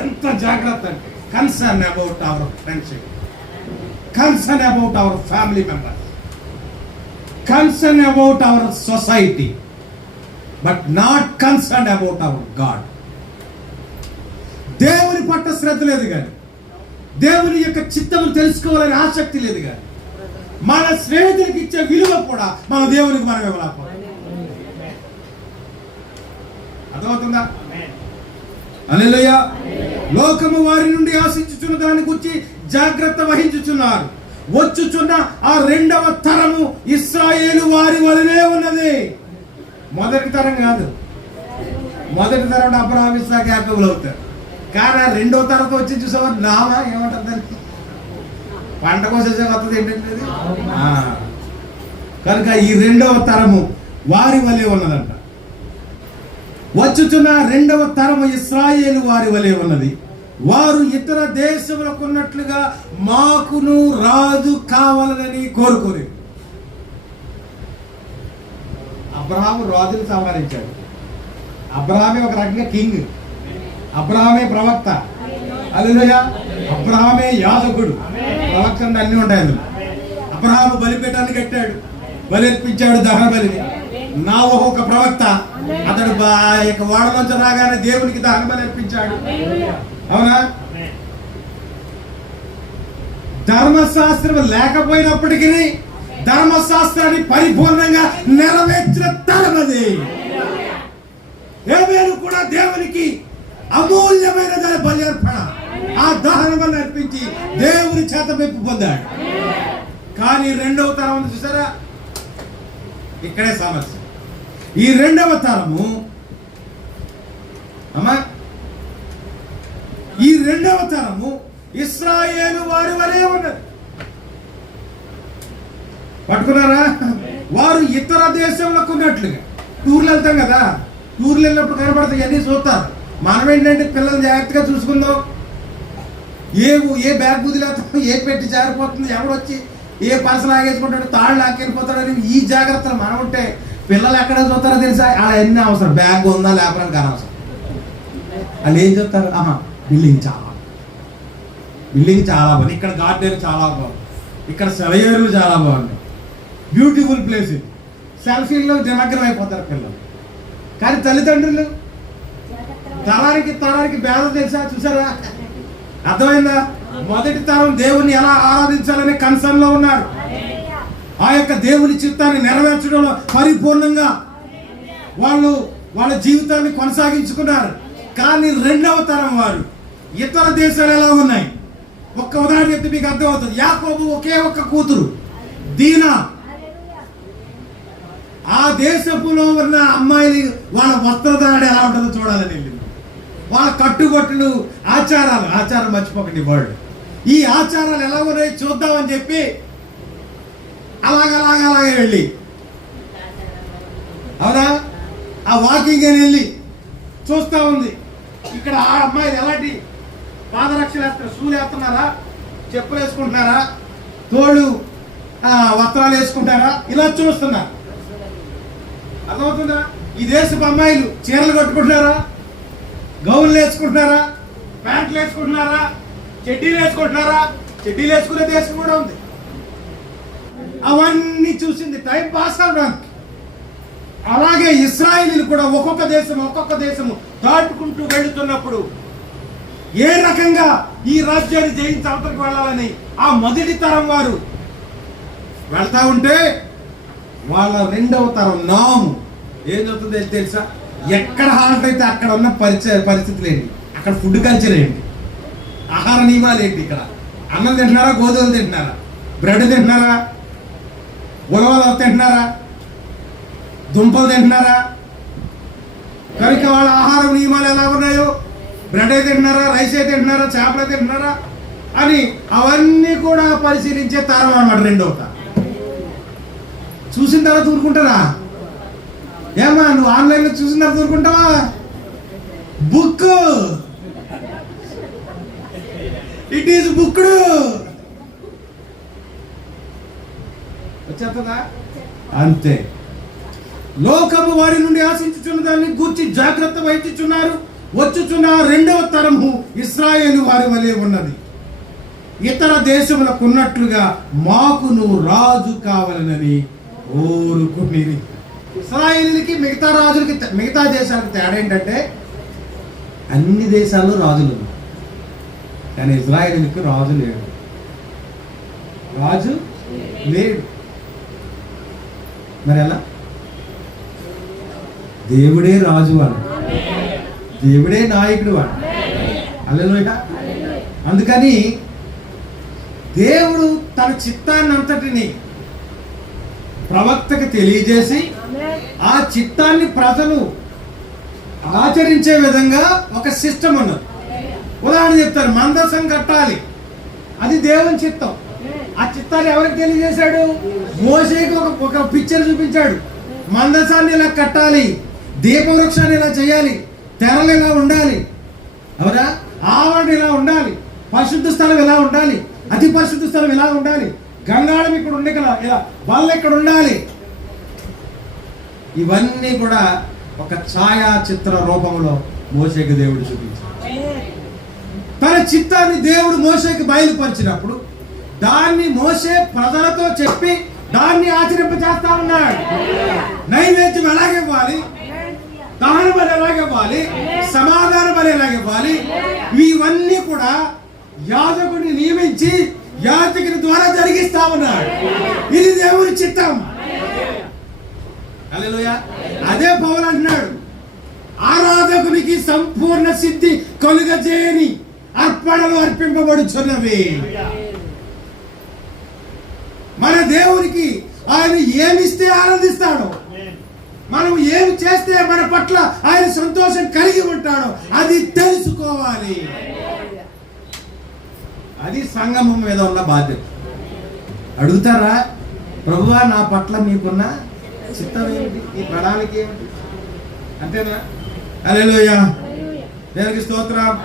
ఎంత జాగ్రత్త అంటే concern about our friendship, concern about our family members, concern about our society, but not concern about our God. దేవుని పట్ల శ్రద్ధ లేదు కానీ, దేవుని యొక్క చిత్తము తెలుసుకోవాలని ఆసక్తి లేదు కానీ, మన స్నేహితుడికి ఇచ్చే విలువ కూడా మన దేవునికి మనం ఇవ్వలేకపోతాం. అర్థమవుతుందా? హల్లెలూయా. లోకము వారి నుండి ఆశించుచున్న దాని గురించి జాగ్రత్త వహించుచున్నారు. వచ్చుచున్న ఆ రెండవ తరము ఇశ్రాయేలు వారి వలనే ఉన్నది. మొదటి తరం కాదు. మొదటి తరం అబ్రహాము ఇస్సాకు యాకోబులు అవుతారు. కానీ రెండవ తరంతో వచ్చి చూసేవారు నామా ఏమంటారు దానికి? పంట కోసేసే వస్తుంది ఏంటంటే కనుక ఈ రెండవ తరము వారి వలె ఉన్నదంట. వచ్చుచున్న రెండవ తరము ఇశ్రాయేలు వారి వలె ఉన్నది. వారు ఇతర దేశములకు ఉన్నట్లుగా మాకును రాజు కావాలని కోరుకోరు. అబ్రహాము రాజును సంహరించాడు. అబ్రహామే ఒక రకంగా కింగ్. అబ్రహామే ప్రవక్త. హల్లెలూయా. అబ్రహామే యాజకుడు. ప్రవక్త అన్ని ఉంటాయి అందులో. అబ్రహాము బలిపీఠాన్ని కట్టాడు, బలిర్పించాడు దహన బలిని. నోవహు ఒక ప్రవక్త. అతడు వాడలోంచి రాగానే దేవునికి దహన బలి అర్పించాడు. అవునా? ధర్మశాస్త్రం లేకపోయినప్పటికీ ధర్మశాస్త్రాన్ని పరిపూర్ణంగా నెరవేర్చిన తరమది. హేబేలు కూడా దేవునికి అమూల్యమైన దాని బలి అర్పణ, ఆ దహన బలి అర్పించి దేవుని చేత మెప్పు పొందాడు. కానీ రెండవ తరం చూసారా, ఇక్కడే సమస్య. ఈ రెండవ తరము అమ్మా, ఈ రెండవ తరము ఇశ్రాయేలు వారి వలె ఉన్నది. పట్టుకున్నారా? వారు ఇతర దేశంలోకి ఉన్నట్లుగా. టూర్లు వెళ్తాం కదా, టూర్లు వెళ్ళినప్పుడు కనబడతాయి, అన్నీ చూస్తారు. మనం ఏంటంటే పిల్లలు జాగ్రత్తగా చూసుకుందాం. ఏ బ్యాగ్ బుదిలేస్తాం, ఏ పెట్టి జారిపోతుంది, ఎవడొచ్చి ఏ పర్స లాగేసుకుంటాడు, తాళ్ళు లాక్కెళ్ళిపోతాడని ఈ జాగ్రత్తలు మనం ఉంటే పిల్లలు ఎక్కడ చూస్తారో తెలుసా? అలా ఎన్ని అవసరం, బ్యాగ్ ఉందా లేకపోతే అనవసరం. వాళ్ళు ఏం చెప్తారు? బిల్డింగ్ చాలా బాగుంది, ఇక్కడ గార్డెన్ చాలా బాగుంది, ఇక్కడ సెలయేరులు చాలా బాగున్నాయి, బ్యూటిఫుల్ ప్లేస్. సెల్ఫీల్లో నిమగ్నం అయిపోతారు పిల్లలు. కానీ తల్లిదండ్రులు తరానికి భేదం తెలుసా? చూసారా? అర్థమైందా? మొదటి తరం దేవుని ఎలా ఆరాధించాలనే కన్సర్న్ లో ఉన్నారు. ఆ యొక్క దేవుని చిత్తాన్ని నెరవేర్చడంలో పరిపూర్ణంగా వాళ్ళు వాళ్ళ జీవితాన్ని కొనసాగించుకున్నారు. కానీ రెండవ తరం వారు ఇతర దేశాలు ఎలా ఉన్నాయి? ఒక్క ఉదాహరణ చెప్తే మీకు అర్థమవుతుంది. యాకోబు ఒకే ఒక్క కూతురు దీనా. ఆ దేశపులో ఉన్న అమ్మాయిని వాళ్ళ వస్త్రధారణ ఎలా ఉంటుందో చూడాలని వెళ్ళింది. వాళ్ళ కట్టుబొట్టులు, ఆచారం మర్చిపోకండి వరల్డ్. ఈ ఆచారాలు ఎలా ఉన్నాయో చూద్దామని చెప్పి అలాగే వెళ్ళి, అవునా, ఆ వాకింగ్ అని వెళ్ళి చూస్తా ఉంది. ఇక్కడ ఆ అమ్మాయిలు ఎలాంటి పాదరక్షలు వేస్తారు, షూలు వేస్తున్నారా, చెప్పులు వేసుకుంటున్నారా, తోళ్ళు వస్త్రాలు వేసుకుంటారా, ఇలా చూస్తున్నారు. అర్థమవుతుందా? ఈ దేశపు అమ్మాయిలు చీరలు కట్టుకుంటున్నారా, గౌన్లు వేసుకుంటున్నారా, ప్యాంట్లు వేసుకుంటున్నారా, చెడ్డీలు వేసుకుంటున్నారా? చెడ్డీలు వేసుకునే దేశం కూడా ఉంది. అవన్నీ చూసింది టైం పాస్ అవడానికి. అలాగే ఇశ్రాయేలీలు కూడా ఒక్కొక్క దేశము దాటుకుంటూ వెళుతున్నప్పుడు ఏ రకంగా ఈ రాజ్యాన్ని జయించి అవతలకు వెళ్ళాలని ఆ మొదటి తరం వారు వెళ్తా ఉంటే, వాళ్ళ రెండవ తరం నాము ఏం చెప్తుంది తెలుసా? ఎక్కడ హాల్ట్ అయితే అక్కడ ఉన్న పరిస్థితులు ఏంటి, అక్కడ ఫుడ్ కల్చర్ ఏంటి, ఆహార నియమాలు ఏంటి, ఇక్కడ అన్నం తింటున్నారా, గోధుమలు తింటున్నారా, బ్రెడ్ తింటున్నారా, ఉలవలు తింటున్నారా, దుంపలు తింటున్నారా? కనుక వాళ్ళ ఆహార నియమాలు ఎలా ఉన్నాయో, బ్రెడ్ అయితే తింటున్నారా, రైస్ అయితే తింటున్నారా, చేపలు తింటున్నారా అని అవన్నీ కూడా పరిశీలించే తరం అన్నమాట రెండవ తరం. చూసిన తర్వాత ఊరుకుంటారా? ఏమా నువ్వు ఆన్లైన్లో చూసిన తర్వాత ఊరుకుంటావా? Book, it is booked. వచ్చేస్తుందా? అంతే. లోకము వారి నుండి ఆశించుచున్న దాన్ని గూర్చి జాగ్రత్త వహించుచున్నారు. వచ్చుచున్న రెండవ తరము ఇశ్రాయేలు వారి వలె ఉన్నది. ఇతర దేశములకు ఉన్నట్లుగా మాకును రాజు కావాలనని కోరుకునేది. ఇశ్రాయేలుకి మిగతా రాజులకి, మిగతా దేశాలకు తేడా ఏంటంటే అన్ని దేశాల్లో రాజులు, కానీ ఇశ్రాయేలుకి రాజు లేడు. రాజు లేడు. మరి ఎలా? దేవుడే రాజు అని దేవుడే నాయకుడు వాడు. హల్లెలూయా. అందుకని దేవుడు తన చిత్తాన్ని అంతటిని ప్రవక్తకు తెలియజేసి ఆ చిత్తాన్ని ప్రజలు ఆచరించే విధంగా ఒక సిస్టమ్ ఉన్నది. ఉదాహరణ చెప్తారు, మందసం కట్టాలి, అది దేవుని చిత్తం. ఆ చిత్తాన్ని ఎవరికి తెలియజేశాడు? మోషేకి ఒక పిక్చర్ చూపించాడు. మందసాన్ని ఇలా కట్టాలి, దీపవృక్షాన్ని ఇలా చేయాలి, తెరలు ఇలా ఉండాలి, అవునా, ఆవరణ ఇలా ఉండాలి, పరిశుద్ధ స్థలం ఇలా ఉండాలి, అతి పరిశుద్ధ స్థలం ఇలా ఉండాలి, గంగాళం ఇక్కడ ఉండే కదా, ఇలా బల్ల ఇక్కడ ఉండాలి. ఇవన్నీ కూడా ఒక ఛాయాచిత్ర రూపంలో మోషేకి దేవుడు చూపించాడు. తన చిత్తాన్ని దేవుడు మోషేకి బయలుపరిచినప్పుడు దాన్ని మోషే ప్రజలతో చెప్పి దాన్ని ఆచరింపజేస్తా ఉన్నాడు. నైవేద్యం ఎలాగివ్వాలి, దహన బలి ఎలాగివ్వాలి, సమాధాన బలి ఎలాగివ్వాలి, ఇవన్నీ కూడా యాజకుడిని నియమించి యాజకుని ద్వారా జరిగిస్తా ఉన్నాడు. ఇది దేవుని చిత్తం. హల్లెలూయా. అదే పౌలు అంటున్నాడు, ఆరాధకునికి సంపూర్ణ సిద్ధి కలుగజేయని అర్పణలు అర్పింపబడుచున్నవి. మన దేవునికి ఆయన ఏమిస్తే ఆనందిస్తాడో, మనం ఏమి చేస్తే మన పట్ల ఆయన సంతోషం కలిగి ఉంటాడో అది తెలుసుకోవాలి. అది సంగమం మీద ఉన్న బాధ్యత. అడుగుతారా, ప్రభువా నా పట్ల మీకున్న చిత్తం ఏమిటి, ఈ ప్రణాళిక ఏమిటి? అంతేనా? హల్లెలూయా. దేవునికి స్తోత్రం.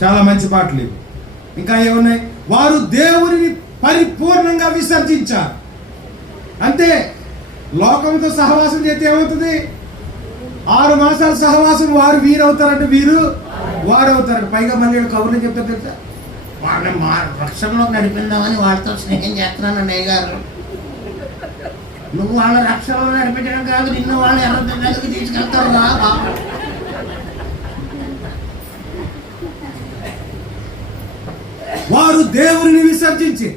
చాలా మంచి పాటలు ఇవి. ఇంకా ఏమున్నాయి? వారు దేవుడిని పరిపూర్ణంగా విసర్జించారు. అంతే. లోకంతో సహవాసం చేస్తే ఏమవుతుంది? 6 మాసాల సహవాసం వారు వీరవుతారంటే వీరు వారు అవుతారు. పైగా మళ్ళీ కబుర్లు చెప్తారు తెలుసా, వాళ్ళని మా రక్షణలో నడిపిందామని వాళ్ళతో స్నేహం చేస్తున్నాను అన్నయ్య గారు. నువ్వు వాళ్ళ రక్షణలో నడిపించడం కాదు, నిన్ను వాళ్ళు ఎర్రకి తీసుకెళ్తారు రా బాబు. వారు దేవుని విసర్జించి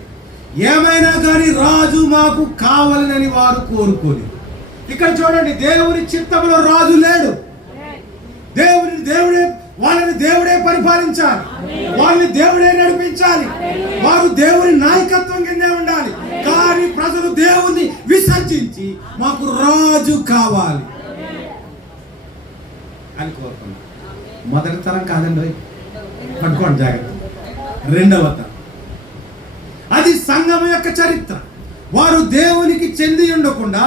ఏమైనా కానీ రాజు మాకు కావాలని వారు కోరుకోని. ఇక్కడ చూడండి, దేవుని చిత్తంలో రాజు లేడు. వాళ్ళని దేవుడే పరిపాలించాలి, వాళ్ళని దేవుడే నడిపించాలి, వారు దేవుని నాయకత్వం కిందే ఉండాలి. కానీ ప్రజలు దేవుని విసర్జించి మాకు రాజు కావాలి అని కోరుకున్నారు. మొదటి తరం కాదండి, పట్టుకోండి జాగ్రత్త. రెండవ తరం, అది సంఘం యొక్క చరిత్ర. వారు దేవునికి చెంది ఉండకుండా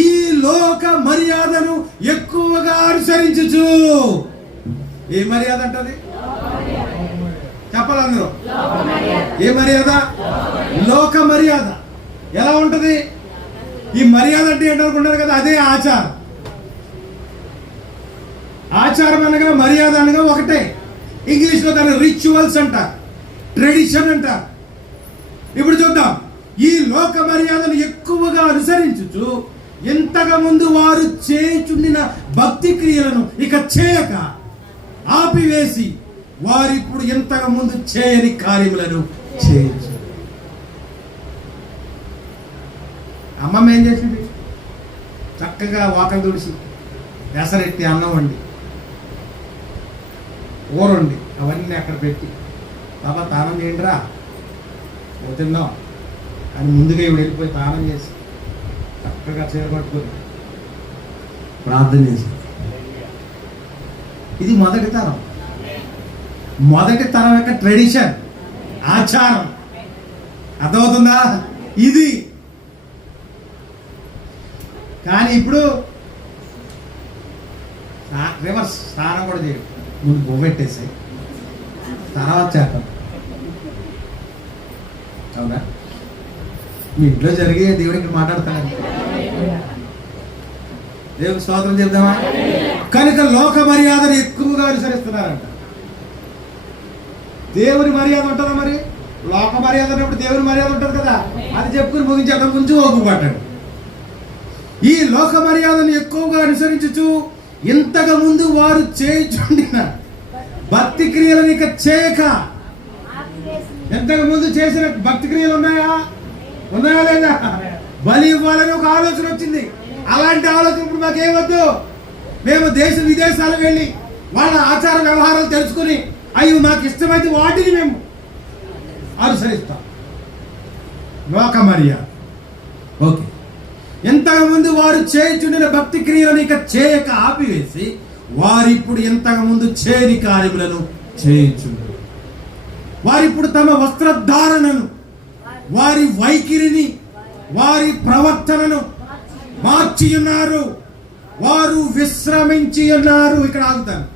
ఈ లోక మర్యాదను ఎక్కువగా అనుసరించు. ఏ మర్యాద అంటది? చెప్పాలి అందరూ. ఏ మర్యాద? లోక మర్యాద. ఎలా ఉంటది ఈ మర్యాద అంటే? ఏంటనుకుంటారు కదా, అదే ఆచారం. ఆచారం అనగా మర్యాద అనగా ఒకటే. ఇంగ్లీష్ లో దాన్ని రిచువల్స్ అంటారు, ట్రెడిషన్ అంటారు. ఇప్పుడు చూద్దాం, ఈ లోక మర్యాదను ఎక్కువగా అనుసరించుచు ఇంతకు ముందు వారు చేయుచుండిన భక్తి క్రియలను ఇక చేయక ఆపివేసి వారిప్పుడు ఇంతకు ముందు చేయని కార్యములను చేయొచ్చు. అమ్మమ్మ ఏం చేసింది? చక్కగా వాకలు తుడిసి ఎసరెట్టి అన్నం వండి ఊరండి అవన్నీ అక్కడ పెట్టి, బాబా తానం చేయండిరా పోతుందాం అని ముందుగా ఇవి వెళ్ళిపోయి తానం చేసి చక్కగా చీర పట్టుకొని ప్రార్థన చేసి. ఇది మొదటి తరం. మొదటి తరం యొక్క ట్రెడిషన్, ఆచారం. అర్థమవుతుందా? ఇది. కానీ ఇప్పుడు రివర్స్. స్నానం కూడా చేయడు, ముందు బొవ్వెట్టేసి తర్వాత చేద్దాం. అవునా? మీ ఇంట్లో జరిగే దేవుడికి మాట్లాడతాను. దేవుడికి స్తోత్రం చెప్దామా? కనుక లోక మర్యాదను ఎక్కువగా అనుసరిస్తున్నారంట. దేవుని మర్యాద ఉంటుందా మరి? లోక మర్యాద ఉన్నప్పుడు దేవుని మర్యాద ఉంటుంది కదా, అది చెప్పుకుని ముగించేద్దాం. కొంచెం ఓపు పట్టాడు. ఈ లోక మర్యాదను ఎక్కువగా అనుసరించు ఇంతకు ముందు వారు చేయుచుండిన భక్తి క్రియలను ఇక చేయక. ఇంతకు ముందు చేసిన భక్తి క్రియలు ఉన్నాయా లేదా? బలి ఇవ్వాలని ఒక ఆలోచన వచ్చింది. అలాంటి ఆలోచన ఇప్పుడు మాకేమొద్దు. మేము దేశ విదేశాలు వెళ్ళి వాళ్ళ ఆచార వ్యవహారాలు తెలుసుకుని అవి మాకు ఇష్టమైతే వాటిని మేము అనుసరిస్తాం. లోక మర్యాద. ఓకే, ఇంతకుముందు వారు చేయుచుండిన భక్తి క్రియలను ఇక చేయక ఆపివేసి వారిప్పుడు ఇంతకుముందు చేయని కార్యములను చేయుచుండు. వారిప్పుడు తమ వస్త్రధారణను, వారి వైఖరిని, వారి ప్రవర్తనను మార్చి ఉన్నారు. వారు విశ్రమించి ఉన్నారు. ఇక్కడ ఆగుతాను.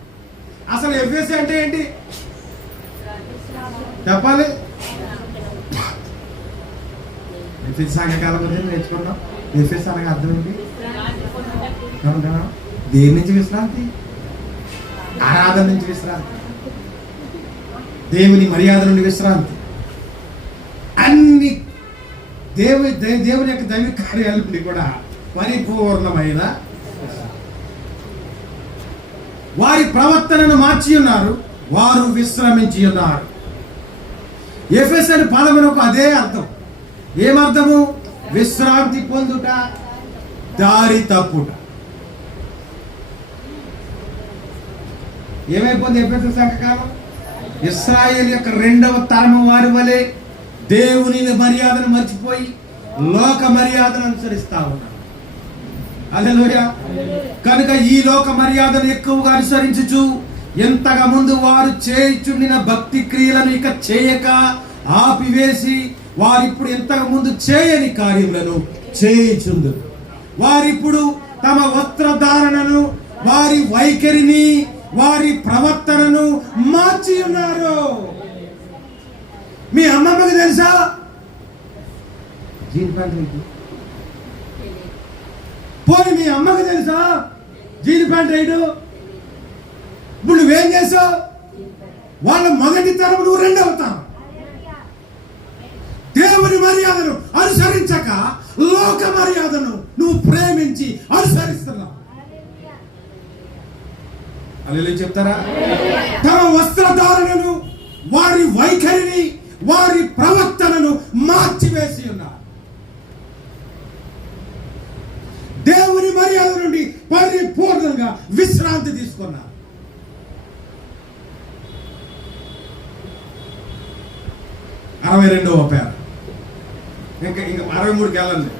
అసలు ఎఫ్ఎస్ అంటే ఏంటి చెప్పాలి? ఎఫ్ఎస్ సంఘకాలం గురించి నేర్చుకున్నాం. ఎఫ్ఎస్ అనగా అర్థం ఏంటి? దేని నుంచి విశ్రాంతి? ఆరాధన నుంచి విశ్రాంతి, దేవుని మర్యాద నుండి విశ్రాంతి, అన్ని దేవుని యొక్క దైవ కార్యాల నుండి కూడా పరిపూర్ణమైన. వారి ప్రవర్తనను మార్చి ఉన్నారు, వారు విశ్రమించి ఉన్నారు. ఎఫెస్ అని పదమునకు అదే అర్థం. ఏమర్థము? విశ్రాంతి పొందుట, దారి తప్పుట. ఏమైపోయింది ఎఫెసు సంఘకాలం? ఇశ్రాయేలు యొక్క రెండవ తరము వారి వలె దేవుని మర్యాదను మర్చిపోయి లోక మర్యాదను అనుసరిస్తా ఉన్నారు. హల్లెలూయా. కనుక ఈ లోక మర్యాదను ఎక్కువగా అనుసరించుచు ఎంతగా ముందు వారు చేయుచుండిన భక్తి క్రియలను ఇక చేయక ఆపివేసి వారిప్పుడు ఎంతగా ముందు చేయని కార్యములను చేయుచుందు. వారిప్పుడు తమ వస్త్రధారణను, వారి వైఖరిని, వారి ప్రవర్తనను మార్చి ఉన్నారు. మీ అమ్మమ్మకి తెలుసా జీన్ ప్యాంట్? పోనీ మీ అమ్మకి తెలుసా జీన్ ప్యాంట్ రైడు? ఇప్పుడు నువ్వేం చేసావు? వాళ్ళ మొదటి తరం, నువ్వు రెండవ తరం. దేవుని మర్యాదను అనుసరించక లోక మర్యాదను నువ్వు ప్రేమించి అనుసరిస్తున్నావు. అలా చెప్తారా? తమ వస్త్రధారణను, వారి వైఖరిని, వారి ప్రవర్తనను మార్చివేసి ఉన్నారు. దేవుని మర్యాద నుండి పరిపూర్ణంగా విశ్రాంతి తీసుకున్నారు. అరవై 62వ పేర, ఇంకా 63కి వెళ్ళండి.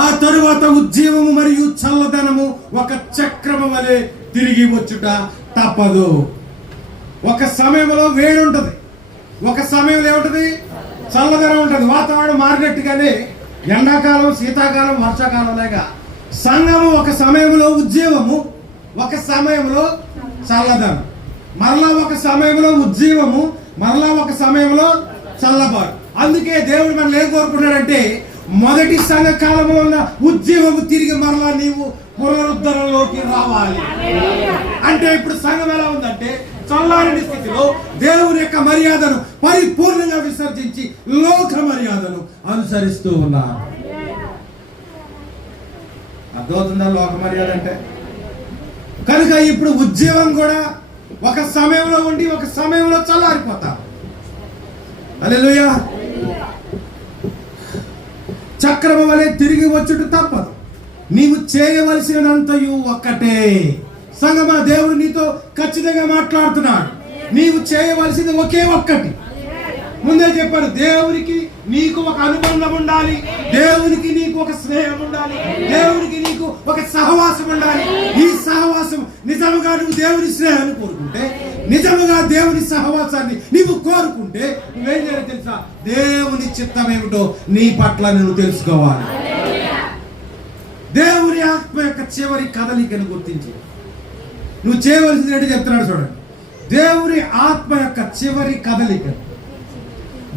ఆ తరువాత ఉజ్జీవము మరియు చల్లదనము ఒక చక్రము వలె తిరిగి వచ్చుట తప్పదు. ఒక సమయంలో వేడి ఉంటది, ఒక సమయంలో ఏముంటది? చల్లదనం ఉంటది. వాతావరణం మారినట్టుగానే ఎండాకాలం, శీతాకాలం, వర్షాకాలం లేక సంఘము ఒక సమయంలో ఉజ్జీవము, ఒక సమయంలో చల్లదనం, మరలా ఒక సమయంలో ఉజ్జీవము, మరలా ఒక సమయంలో చల్లబాటు. అందుకే దేవుడు మనం ఏం కోరుకున్నాడంటే మొదటి సంఘ కాలంలో ఉన్న ఉజ్జీవము తిరిగి మరలా నీవు పునరుద్ధరణలోకి రావాలి. అంటే ఇప్పుడు సంఘం ఎలా ఉందంటే చల్లారని స్థితిలో దేవుని యొక్క మర్యాదను పరిపూర్ణంగా విసర్జించి లోక మర్యాదను అనుసరిస్తూ ఉన్నారు. అర్థమవుతుందా లోక మర్యాద అంటే? కనుక ఇప్పుడు ఉజ్జీవం కూడా ఒక సమయంలో ఉండి ఒక సమయంలో చల్లారిపోతాం. హల్లెలూయా. చక్రము వలె తిరిగి వచ్చుట తప్పదు. నీవు చేయవలసినంతయు ఒక్కటే. సంగమా, దేవుడు నీతో ఖచ్చితంగా మాట్లాడుతున్నాడు. నీవు చేయవలసింది ఒకే ఒక్కటి. ముందే చెప్పారు, దేవునికి నీకు ఒక అనుబంధం ఉండాలి, దేవునికి నీకు ఒక స్నేహం ఉండాలి, దేవునికి నీకు ఒక సహవాసం ఉండాలి. ఈ సహవాసం నిజముగా నువ్వు దేవుని స్నేహాన్ని కోరుకుంటే, నిజముగా దేవుని సహవాసాన్ని నీవు కోరుకుంటే నువ్వేం చేయాలి తెలుసా? దేవుని చిత్తం ఏమిటో నీ పట్ల నువ్వు తెలుసుకోవాలి. దేవుని ఆత్మ యొక్క చివరి కదలికను గుర్తించి నువ్వు చేయవలసింది ఏంటో చెప్తున్నాడు చూడండి. దేవుని ఆత్మ యొక్క చివరి కదలికను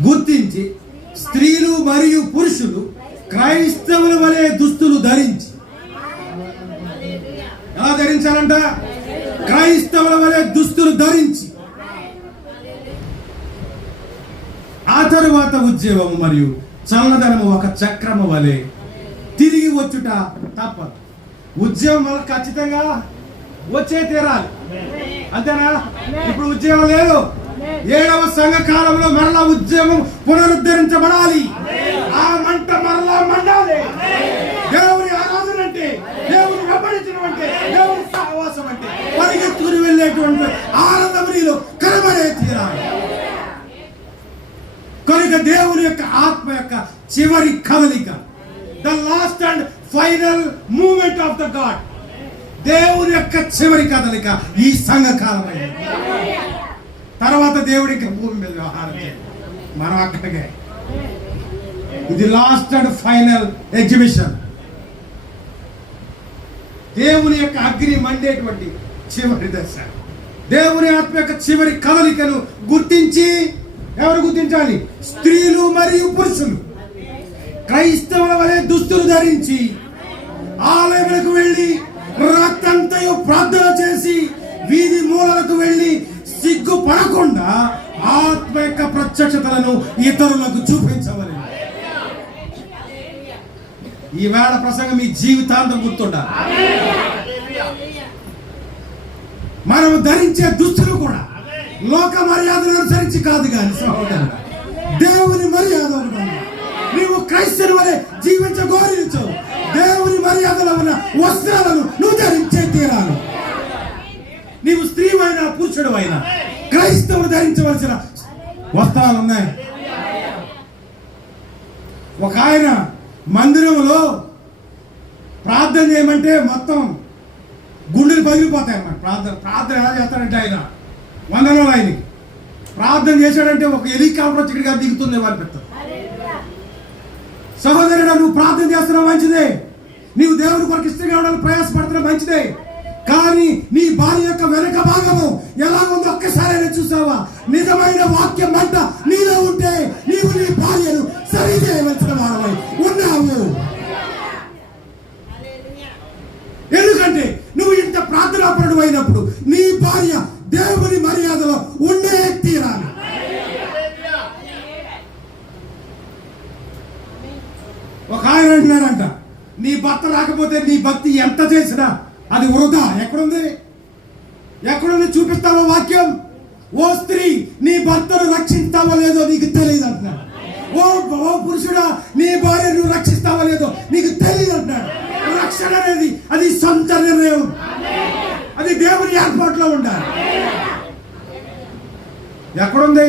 గుర్తించి స్త్రీలు మరియు పురుషులు క్రైస్తవుల వలె దుస్తులు ధరించి. ఎలా ధరించాలంట? క్రైస్తవుల వలె దుస్తులు ధరించి. ఆ తరువాత ఉజ్జీవము మరియు చల్లదనము ఒక చక్రము వలె తిరిగి వచ్చుట తప్పదు. ఉద్యమం వల్ల ఖచ్చితంగా వచ్చే తీరాలి. అంతేనా? ఇప్పుడు ఉద్యమం లేదు. 7వ సంఘ కాలంలో మరలా ఉద్యమం పునరుద్ధరించబడాలి. ఆ మంట మరలా మండాలి. దేవుని ఆరాధన అంటే, దేవుని వెంబడించడం అంటే, దేవుని దేవుని యొక్క ఆత్మ యొక్క చివరి కదలిక, the last and final moment of the God. దేవుని యొక్క చివరి కదలిక ఈ సంఘకాలమైన తర్వాత దేవుడి భూమి మీద వ్యవహారం చేయాలి. మనం అక్కడికే, ఇది లాస్ట్ అండ్ ఫైనల్ ఎగ్జిబిషన్. దేవుని యొక్క అగ్ని మండేటువంటి చివరి దశ. దేవుని ఆత్మ యొక్క చివరి కదలికను గుర్తించి, ఎవరు గుర్తించాలి? స్త్రీలు మరియు పురుషులు క్రైస్తవుల వలె దుస్తులు ధరించి ఆలయములకు వెళ్ళి రక్తంతయు ప్రార్థన చేసి వీధి మూలలకు వెళ్ళి సిగ్గుపడకుండా ఆత్మ యొక్క ప్రత్యక్షతలను ఇతరులకు చూపించవలెను. ఈ వేళ ప్రసంగం మీ జీవితాంతం గుర్తుండాలి. మనం ధరించే దుస్తులు కూడా లోక మర్యాదను అనుసరించి కాదు కానీ సహోదరుడు, దేవుని మర్యాద ఉండాలి. నీవు క్రైస్తవుని వలె జీవించగోరించు. దేవుని మర్యాదలో ఉన్న వస్త్రాలను నువ్వు ధరించే తీరాలి. నీవు స్త్రీ అయినా పురుషుడు అయినా క్రైస్తవుడు ధరించవలసిన వస్త్రాలు ఉన్నాయి. ఒక ఆయన మందిరంలో ప్రార్థన చేయమంటే మొత్తం గుండెలు పగిలిపోతాయి అన్నమాట. ప్రార్థన ఎలా చేస్తాడంటే ఆయన వందలో ఆయనకి ప్రార్థన చేశాడంటే ఒక హెలికాప్టర్ వచ్చి ఇక్కడికి దిగుతుంది అనిపిస్తుంది. సహోదరుడు, నువ్వు ప్రార్థన చేస్తున్నావు మంచిదే, నీవు దేవుని కొరకు ఇష్టంగా ఉండాలని ప్రయాసపడుతున్నావు మంచిదే, కానీ నీ భార్య యొక్క వెనక భాగము ఎలా ఉందో ఒక్కసారి చూసావా? నిజమైన వాక్యం మంట నీలో ఉంటే నీవు నీ భార్యను సరిచేయవలసిన వాడవై ఉన్నావు. ఎందుకంటే నువ్వు ఇంత ప్రార్థనాపరుడు అయినప్పుడు నీ భార్య దేవుని మర్యాదలో ఉండే తీరాలి. ఒక ఆయన అంటున్నాడంట, నీ భర్త రాకపోతే నీ భక్తి ఎంత చేసినా అది వృధా. ఎక్కడుంది చూపిస్తావో వాక్యం. ఓ స్త్రీ, నీ భర్తను రక్షిస్తావో లేదో నీకు తెలియదు అంటున్నాడు. ఓ పురుషుడా, నీ భార్య నువ్వు రక్షిస్తావో లేదో నీకు తెలియదు అంటున్నాడు. రక్షణ అనేది అది సొంత నిర్ణయం, అది దేవుని ఏర్పాట్లో ఉండాలి. ఎక్కడుంది?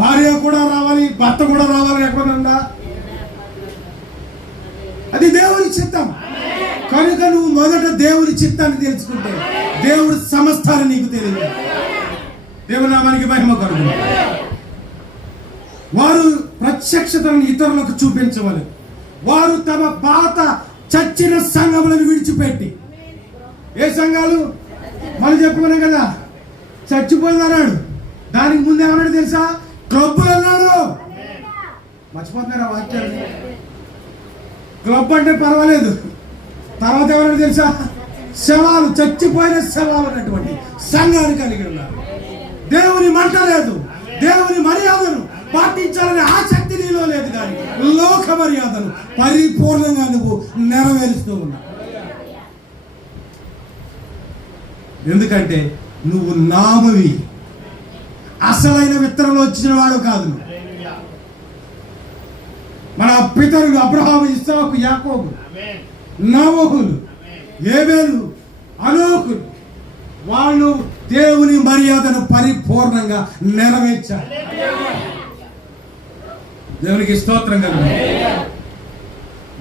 భార్య కూడా రావాలి, భర్త కూడా రావాలి. ఎక్కడుందా? అది దేవుని చిత్తం. కనుక నువ్వు మొదట దేవుని చిత్తాన్ని తెలుసుకుంటే దేవుడి సమస్తాన్ని నీకు తెలియదు. దేవుని నామానికి మహిమ కలుగును. వారు ప్రత్యక్షతను ఇతరులకు చూపించవాలి. వారు తమ పాత చచ్చిన సంఘములను విడిచిపెట్టి, ఏ సంఘాలు మనం చెప్పుకున్నాం కదా, చచ్చిపోయిందన్నాడు. దానికి ముందు ఏమన్నాడు తెలుసా? క్లబ్బులు అన్నాడు. మర్చిపోతున్నారా వాక్యాన్ని? క్లబ్ అంటే పర్వాలేదు, తర్వాత ఎవరన్నా తెలుసా? శవాలు, చచ్చిపోయిన శవాలు అన్నటువంటి సంఘాన్ని కలిగి ఉన్నారు. దేవుని మంట లేదు, దేవుని మర్యాదను పాటించాలనే ఆసక్తి నీలో లేదు, కానీ లోక మర్యాదను పరిపూర్ణంగా నువ్వు నెరవేరుస్తూ ఉన్నావు. ఎందుకంటే నువ్వు నామవి, అసలైన విత్తనంలో వచ్చిన వాడు కాదు. మన పితరులు అబ్రహాము, ఇస్సాకు, యాకోబు, నోవహులు, ఏబేలు, హనోకులు, వాళ్ళు దేవుని మర్యాదను పరిపూర్ణంగా నెరవేర్చారు. దేవునికి స్తోత్రం కలుగును.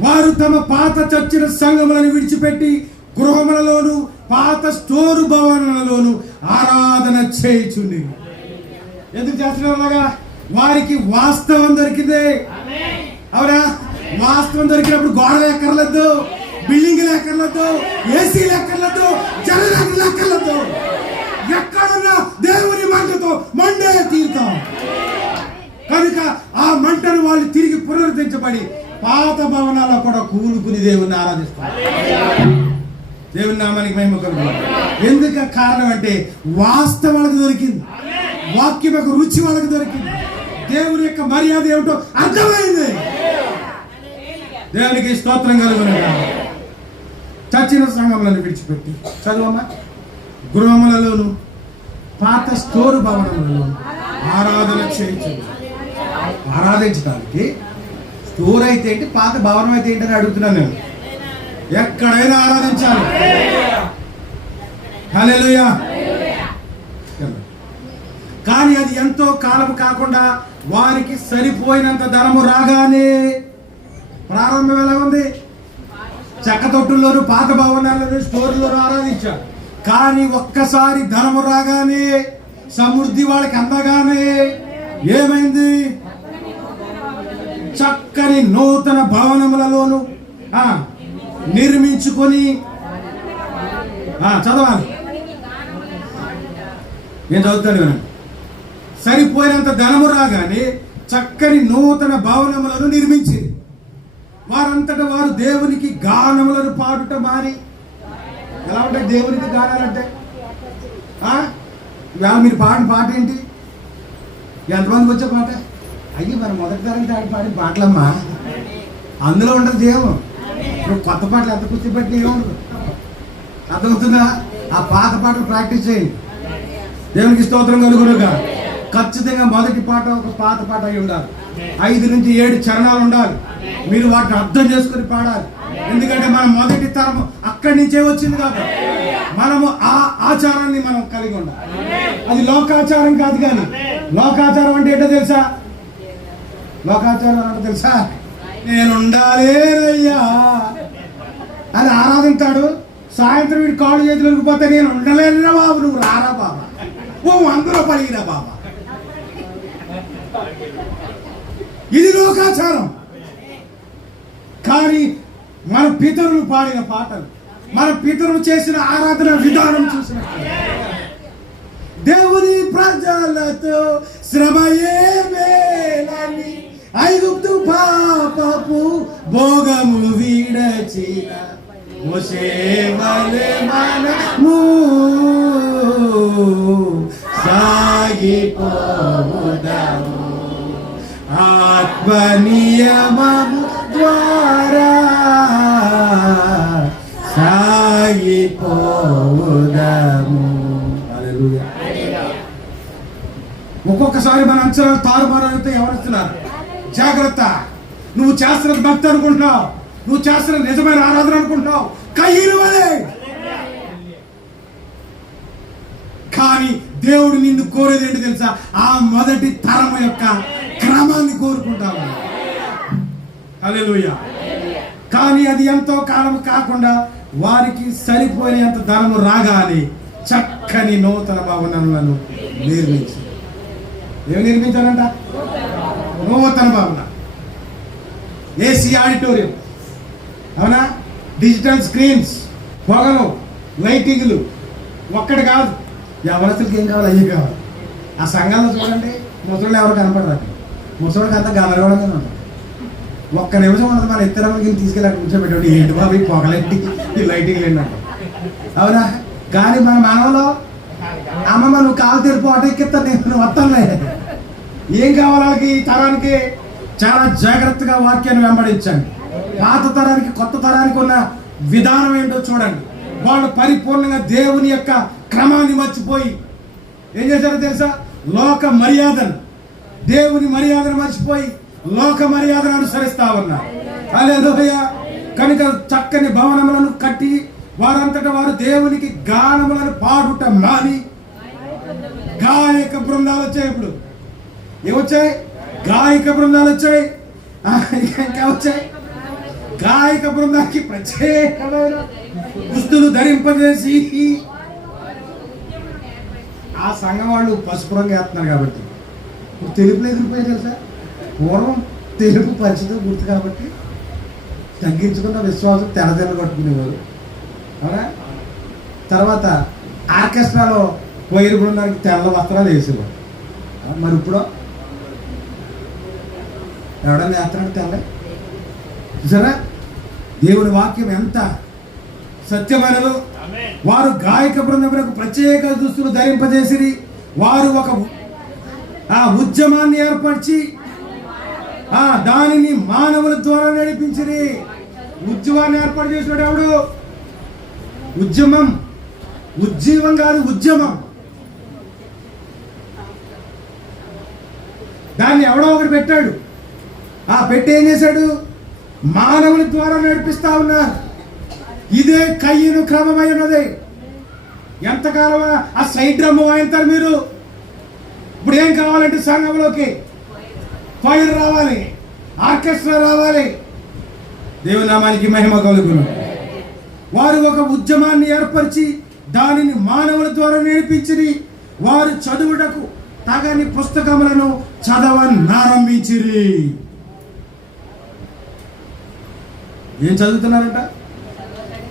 వారు తమ పాత చచ్చిన సంఘములను విడిచిపెట్టి గృహములలోను పాత స్టోరు భవనాలలోను ఆరాధన చేయుచుండి. ఎందుకు చేస్తున్నారులాగా? వారికి వాస్తవం దొరికింది. అవునా? వాస్తవం దొరికినప్పుడు గోడలు ఎక్కర్లేదు, బిల్డింగ్ ఎక్కర్లేదు, ఏసీ ఎక్కర్లేదు, జనరేటర్ ఎక్కర్లేదు. ఎక్కడున్నా దేవుని మంటతో మండే తీరుతాం. కనుక ఆ మంటను వాళ్ళు తిరిగి పునరుద్ధరించబడి పాత భవనాల్లో కూడా కూలుకుని దేవుని ఆరాధిస్తారు. దేవుని నామానికి మహిమ కలుగును. ఎందుకు కారణం అంటే వాస్తవం వాళ్ళకి దొరికింది, వాక్యం యొక్క రుచి వాళ్ళకి దొరికింది, దేవుని యొక్క మర్యాద ఏమిటో అర్థమైంది. దేవునికి స్తోత్రం కలుగును. చచ్చిన సంఘములను విడిచిపెట్టి చదువమ్మా, గృహములలోను పాత స్టోరు భవనములలో ఆరాధన చేయించు. ఆరాధించడానికి స్టోర్ అయితే ఏంటి, పాత భవనం అయితే ఏంటని అడుగుతున్నాను నేను. ఎక్కడైనా ఆరాధించాలి. హల్లెలూయా. కానీ అది ఎంతో కాలం కాకుండా వారికి సరిపోయినంత ధనము రాగానే, ప్రారంభం ఎలా ఉంది? చెక్క తొట్టుల్లోను పాత భవనాలను స్టోర్లోను ఆరాధించారు. కానీ ఒక్కసారి ధనము రాగానే, సమృద్ధి వాళ్ళకి అందగానే ఏమైంది? చక్కని నూతన భవనములలోను నిర్మించుకొని, చదవాలి, నేను చదువుతాను వినండి. సరిపోయినంత ధనము రాగానే చక్కని నూతన భవనములను నిర్మించింది. వారంతటా వారు దేవునికి గానములను పాడుట మాని. ఎలా ఉంటాయి దేవునికి గానాలంటే? ఇవాళ మీరు పాడిన పాట ఏంటి? ఎంతమందికి వచ్చే పాట? అయ్యి మన మొదటి తరగతి పాడిన పాటలమ్మా, అందులో ఉండదు దేవం. ఇప్పుడు కొత్త పాటలు ఎంత కూర్చోబెట్టి ఏముండదు. అర్థమవుతుందా? ఆ పాత పాటలు ప్రాక్టీస్ చేయండి. దేవునికి స్తోత్రం కలుగునుగా. ఖచ్చితంగా మొదటి పాట ఒక పాత పాట అయి ఉండాలి. 5 నుంచి 7 చరణాలు ఉండాలి. మీరు వాటిని అర్థం చేసుకుని పాడాలి. ఎందుకంటే మన మొదటి తరం అక్కడి నుంచే వచ్చింది కాబట్టి మనము ఆ ఆచారాన్ని మనం కలిగి ఉండాలి. అది లోకాచారం కాదు. కానీ లోకాచారం అంటే ఏంటో తెలుసా? లోకాచారం అంటే తెలుసా? నేను ఉండాలేనయ్యా అని ఆరాధించాడు. సాయంత్రం వీడు కాళ్ళు చేతులకు పోతే నేను ఉండలేనురా బాబు, నువ్వు రారా బాబా, అందులో పలిగిరా బాబా. ఇది లోకాచారం. కానీ మన పితరులు పాడిన పాటలు, మన పితరులు చేసిన ఆరాధన విధానం చూసిన దేవుని ప్రజలతో శ్రమయే మేలని, ఐగుప్తు పాపపు భోగము వీడచిన మోషే వలె మనము సాగిపోదాము ఆత్మ నియమము ద్వారా సాగిపోదాము. హల్లెలూయా. ఒక్కొక్కసారి మన అంచనాలు తారుమారైతే ఎవరిస్తున్నారు? జాగ్రత్త. నువ్వు చేస్తున్నది భక్తి అనుకుంటున్నావు, నువ్వు చేస్తున్న నిజమైన ఆరాధన అనుకుంటున్నావు, కయ్యను వలే. కానీ దేవుడు నిన్ను కోరేది ఏంటి తెలుసా? ఆ మొదటి తరము యొక్క క్రమాన్ని కోరుకుంటావు. హల్లెలూయా. కానీ అది ఎంతో కాలం కాకుండా వారికి సరిపోయేంత ధనము రాగానే చక్కని నూతన భవనములను నిర్మించి. ఏమి నిర్మించారంట? నూతన భవనం, ఏసీ ఆడిటోరియం, అవునా, డిజిటల్ స్క్రీన్స్, పొగలు, లైటింగ్లు. ఒక్కటి కాదు, ఎవరసలకి ఏం కావాలి? అయ్యి కావాలి. ఆ సంఘాల్లో చూడండి, ముసళ్ళు ఎవరు కనపడరు. ముసలికి అంతా గదరగోళంగానే ఉంటుంది. ఒక్క నిమిషం ఉన్నది మన ఇతరులకి తీసుకెళ్ళి కూర్చోబెట్టాడు. ఏంటి బాబు ఈ పొగలెట్టి ఈ లైటింగ్లు ఏంటంటే, అవునా? కానీ మన మనవలో అమ్మమ్మ నువ్వు కాలు తెరిపో అటు ఎక్కిస్తాను, నేను వస్తానులే. ఏం కావాలి వాళ్ళకి? తరానికి చాలా జాగ్రత్తగా వాక్యాన్ని వెంబడించండి. పాత తరానికి కొత్త తరానికి ఉన్న విధానం ఏంటో చూడండి. వాళ్ళు పరిపూర్ణంగా దేవుని యొక్క క్రమాన్ని మర్చిపోయి ఏం చేశారో తెలుసా? లోక మర్యాదను, దేవుని మర్యాదను మర్చిపోయి లోక మర్యాదను అనుసరిస్తా ఉన్నారు. హల్లెలూయా. కనుక చక్కని భవనములను కట్టి వారంతటా వారు దేవునికి గానములను పాడుట మాని గాయక బృందాలు వచ్చాయి. ఇప్పుడు ఏమొచ్చాయి? గాయక బృందాలు వచ్చాయి. ఇంకా వచ్చాయి. గాయక బృందానికి ప్రత్యేకమైన దుస్తులు ధరింపజేసి, ఆ సంఘం వాళ్ళు పసుపు రంగు వేస్తున్నారు కాబట్టి ఇప్పుడు తెలుపులు ఎదిరిపోయాయి తెలుసా? పూర్వం తెలుపు పరిస్థితి గుర్తు కాబట్టి తగ్గించుకున్న విశ్వాసం తెల్లదెల్ల కట్టుకునేవారు, అవునా? తర్వాత ఆర్కెస్ట్రాలో వైరు బృందానికి తెల్ల వస్త్రాలు వేసేవారు. మరి ఇప్పుడు ఎవడన్నా వేస్తున్నాడు తెల్ల? చూసారా దేవుని వాక్యం ఎంత సత్యమైనదో. వారు గాయక బృందములకు ప్రత్యేక దుస్తులు ధరింపజేసిరి. వారు ఒక ఉద్యమాన్ని ఏర్పరిచి దానిని మానవుల ద్వారా నడిపించిరి. ఉద్యమాన్ని ఏర్పాటు చేసినాడు ఎవడు? ఉద్యమం, ఉజ్జీవం కాదు, ఉద్యమం. దాన్ని ఎవడో ఒకటి పెట్టాడు. పెట్టి ఏం చేశాడు? మానవుల ద్వారా నడిపిస్తా ఉన్నారు. ఇదే కయ్యను క్రమమై ఉన్నది. ఎంతకాలం ఆ సైడ్ డ్రమ్ వాయింటారు మీరు? ఇప్పుడు ఏం కావాలంటే సంఘంలోకి ఫైర్ రావాలి, ఆర్కెస్ట్రా రావాలి. దేవుని నామానికి మహిమ కలుగును. వారు ఒక ఉద్యమాన్ని ఏర్పరిచి దానిని మానవుల ద్వారా నేర్పించిరి. వారు చదువుటకు తగని పుస్తకములను చదవనారంభించిరి. ఏం చదువుతున్నారంట?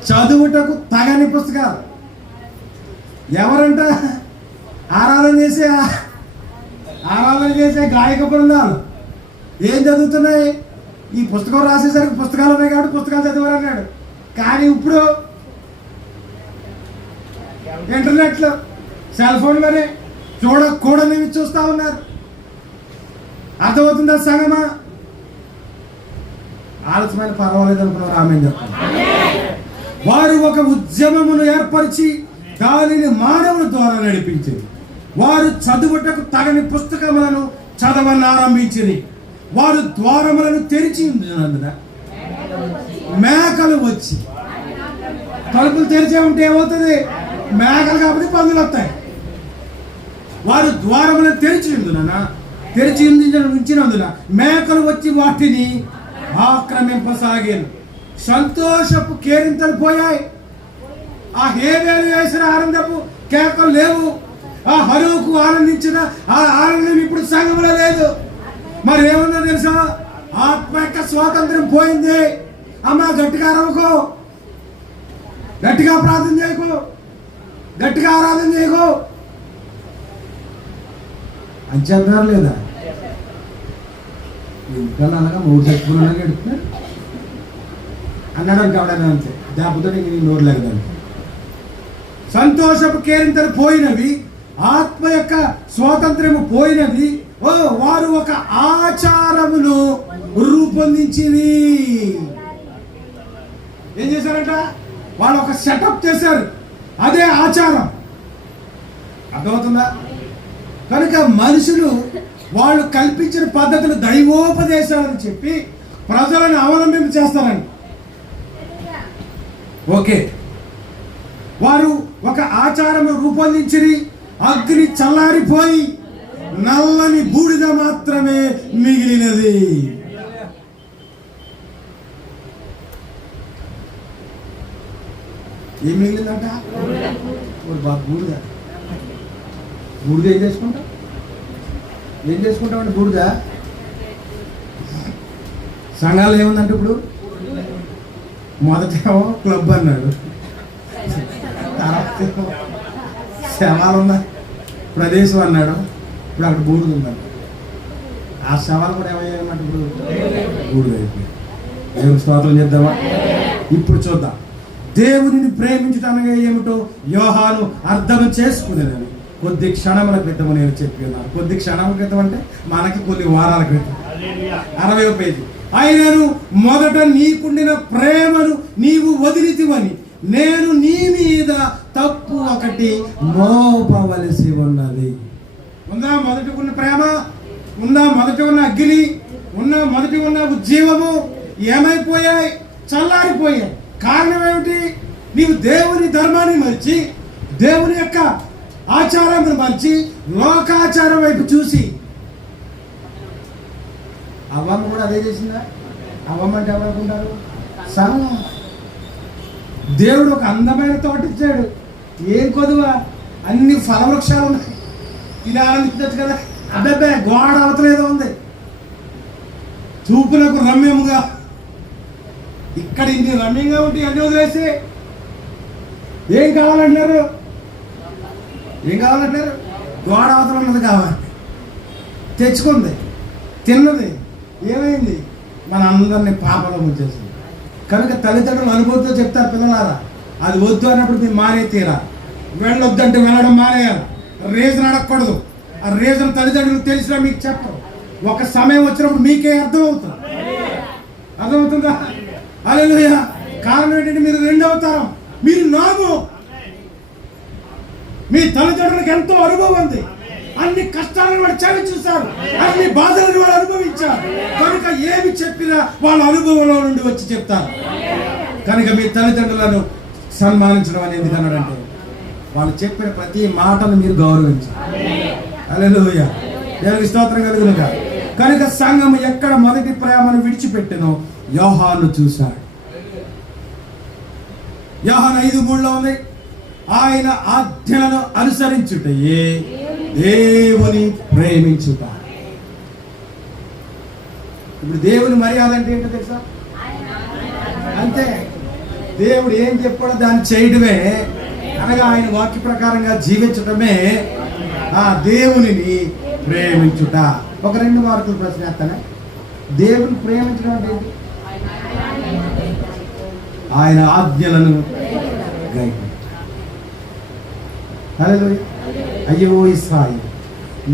చదువుటకు తగని పుస్తకాలు. ఎవరంట? ఆరాధన చేసే గాయక బృందాలు ఏం చదువుతున్నాయి? ఈ పుస్తకం రాసేసరికి పుస్తకాలు ఉన్నాయి కాబట్టి పుస్తకాలు చదివారన్నాడు. కానీ ఇప్పుడు ఇంటర్నెట్లో, సెల్ ఫోన్లోనే చూడకూడని చూస్తూ ఉన్నారు. అర్థమవుతుందా సంగమా? ఆలస్యమైన పర్వాలేదు అనుకున్నారు. ఆమె చెప్తారు. వారు ఒక ఉద్యమమును ఏర్పరిచి దానిని మానవుల ద్వారా నడిపించింది. వారు చదువుటకు తగని పుస్తకములను చదవనారంభించింది. వారు ద్వారములను తెరిచి ఉంచినందున మేకలు వచ్చి, తలుపులు తెరిచే ఉంటే ఏమవుతుంది? మేకలు కాబట్టి పందులు వస్తాయి. వారు ద్వారములను తెరిచి ఉంచినందున మేకలు వచ్చి వాటిని ఆక్రమింపసాగాను. సంతోషపు కేరింతలు పోయాయి. ఆ హేబేలు వేసిన ఆనందపు కేకలు లేవు. ఆ హరువుకు ఆనందించిన ఆ ఆనందం ఇప్పుడు సంఘంలో లేదు. మరి ఏమన్నా తెలుసా? ఆత్మ యొక్క స్వాతంత్రం పోయింది. అమ్మ గట్టిగా అరవకో, గట్టిగా ప్రార్థన చేయకు, గట్టిగా ఆరాధన చేయకు అని చెప్పారు లేదా? ఇంకా అనగా 3 చచ్చిపోయినా ఎడుతున్నారు అన్నాడు కావడానికి అంతే. దాపుతో నీ నోరు లేదంటే సంతోషపు కేరింతలు పోయినవి, ఆత్మ యొక్క స్వాతంత్రము పోయినవి. వారు ఒక ఆచారమును రూపొందించింది. ఏం చేశారంట? వాళ్ళు ఒక సెటప్ చేశారు. అదే ఆచారం. అర్థమవుతుందా? కనుక మనుషులు వాళ్ళు కల్పించిన పద్ధతులు దైవోపదేశాలని చెప్పి ప్రజలను అవలంబింప చేస్తారండి. ఓకే, వారు ఒక ఆచారము రూపొందించి అగ్ని చల్లారిపోయి నల్లని బూడిద మాత్రమే మిగిలినది. ఏం మిగిలిందంట? బూడిద. బూడిద ఏం చేసుకుంటామండి? బూడిద. సంఘాలు ఏముందంటే ఇప్పుడు మొదటేమో క్లబ్ అన్నాడు, తర్వాత శవాలు ఉన్న ప్రదేశం అన్నాడు, ఇప్పుడు అక్కడ బూడిద ఉందంట. ఆ శవాలు కూడా ఏమయ్యాయన్నమాట? ఇప్పుడు బూడిద అయిపోయి. దేవుని స్తోత్రం చేద్దామా? ఇప్పుడు చూద్దాం. దేవునిని ప్రేమించటనగా ఏమిటో యోహాను అర్థం చేసుకునేదని కొద్ది క్షణముల క్రితం నేను చెప్పి ఉన్నాను. కొద్ది క్షణముల క్రితం అంటే మనకి కొన్ని వారాల క్రితం. 60వ పేజీ. ఆయనను మొదట నీకుండిన ప్రేమను నీవు వదిలితివని నేను నీ మీద తప్పు ఒకటి మోపవలసి ఉన్నది. ఉందా మొదటి ఉన్న ప్రేమ? ఉందా మొదటి ఉన్న అగ్ని? మొదటి ఉన్న ఉజ్జీవము? ఏమైపోయాయి? చల్లారిపోయాయి. కారణం ఏమిటి? నీవు దేవుని ధర్మాన్ని మర్చి, దేవుని యొక్క ఆచారాన్ని మర్చి లోకాచారం వైపు చూసి. అవ్వమ్మ కూడా అదే చేసిందా? అవ్వమ్మ అంటే ఎవరనుకుంటారు? సంఘం. దేవుడు ఒక అందమైన తోట ఇచ్చాడు. ఏం కొదువా? అన్ని ఫలవృక్షాలు ఉన్నాయి. ఇది ఆనందించచ్చు కదా. అబ్బాయి గోడ అవతలేదో ఉంది, చూపులకు రమ్యముగా. ఇక్కడ ఇన్ని రమ్యంగా ఉంటే అన్ని వదిలేసి ఏం కావాలంటున్నారు? గోడ అవతల ఉన్నది కావాలి. తెచ్చుకుంది, తిన్నది, ఏమైంది? మన అందరినీ పాపలో ముంచేసింది. కనుక తల్లిదండ్రులు అనుభూతితో చెప్తారు, పిల్లలారా అది వద్దు అన్నప్పుడు మీరు మానే తీరా. వెళ్ళొద్దంటే వెళ్ళడం మానేయాలి. రీజన్ అడగకూడదు. ఆ రీజన్ తల్లిదండ్రులు తెలిసినా మీకు చెప్పరు. ఒక సమయం వచ్చినప్పుడు మీకే అర్థమవుతుందా? హల్లెలూయా. కారణం ఏంటంటే మీరు 2వ తరం, మీరు నాము. మీ తల్లిదండ్రులకు ఎంతో అనుభవం ఉంది. అన్ని కష్టాలను వాడు చవి చూశారు, అన్ని బాధలను వాడు అనుభవించారు. కనుక ఏమి చెప్పినా వాళ్ళ అనుభవంలో నుండి వచ్చి చెప్తారు. కనుక మీ తల్లిదండ్రులను సన్మానించడం అనేది ఎందుకన్నాడంటే వాళ్ళు చెప్పిన ప్రతి మాటను మీరు గౌరవించాలి. హల్లెలూయా. దేవునికి స్తోత్రం కలుగునుగా. కనుక సంఘం ఎక్కడ మొదటి ప్రేమను విడిచిపెట్టినో యోహాను చూశాడు. యోహాను 5:3 ఉంది, ఆయన ఆజ్ఞలను అనుసరించుటయే దేవుని ప్రేమించుట. ఇప్పుడు దేవుని మర్యాద అంటే ఏంటో తెలుసా? అంతే, దేవుడు ఏం చెప్పాడో దాన్ని చేయడమే, అనగా ఆయన వాక్య ప్రకారంగా జీవించటమే ఆ దేవునిని ప్రేమించుట. ఒక 2 మార్కులు ప్రశ్న వేస్తానే. దేవుని ప్రేమించడం అంటే ఏంటి? ఆయన ఆజ్ఞలను గైకొనుట. హల్లెలూయా. అయ్యో ఇశ్రాయేలు,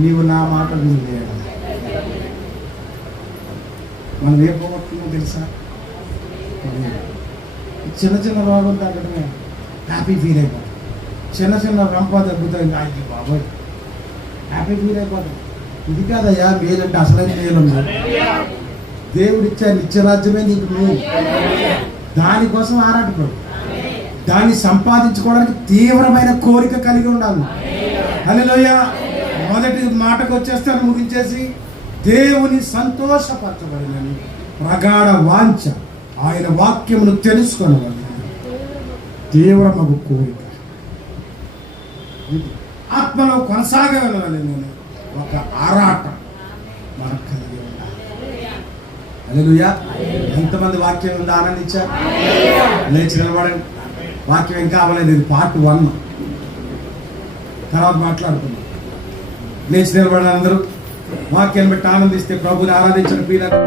నీవు నా మాట వినలేదా? మనం ఏ పోగొట్టుకున్నాం తెలుసా? చిన్న చిన్న రోగం తగ్గడమే హ్యాపీ ఫీల్ అయిపోతాం. చిన్న చిన్న రంప తగ్గుతాయి, అయ్యి బాబోయ్ హ్యాపీ ఫీల్ అయిపోతాం. ఇది కాదయ్యా మేలంటే, అసలైన మేలు దేవుడిచ్చే నిత్యరాజ్యమే నీకు మేలు. దానికోసం ఆరాటపడు, దాన్ని సంపాదించుకోవడానికి తీవ్రమైన కోరిక కలిగి ఉండాలి. హల్లెలూయా. మొదటి మాటకు వచ్చేస్తాను ముగించేసి, దేవుని సంతోషపరచబడినని ప్రగాఢ వాంఛ, ఆయన వాక్యమును తెలుసుకొనవలెను తీవ్రమగు కోరిక, ఆత్మలో కొనసాగవలెను ఒక ఆరాటం మనకు కలిగి ఉండాలి. హల్లెలూయా. ఎంతమంది వాక్యం ఉందో ఆనందించారు? లేచి నిలబడండి. వాక్యం ఏం కావాలేదు, ఇది పార్ట్ 1, తర్వాత మాట్లాడుతున్నాం. లేచి నిలబడండి అందరూ. వాక్యాన్ని బట్టి ఆనందిస్తే ప్రభుని ఆరాధించిన ప్రియులారా.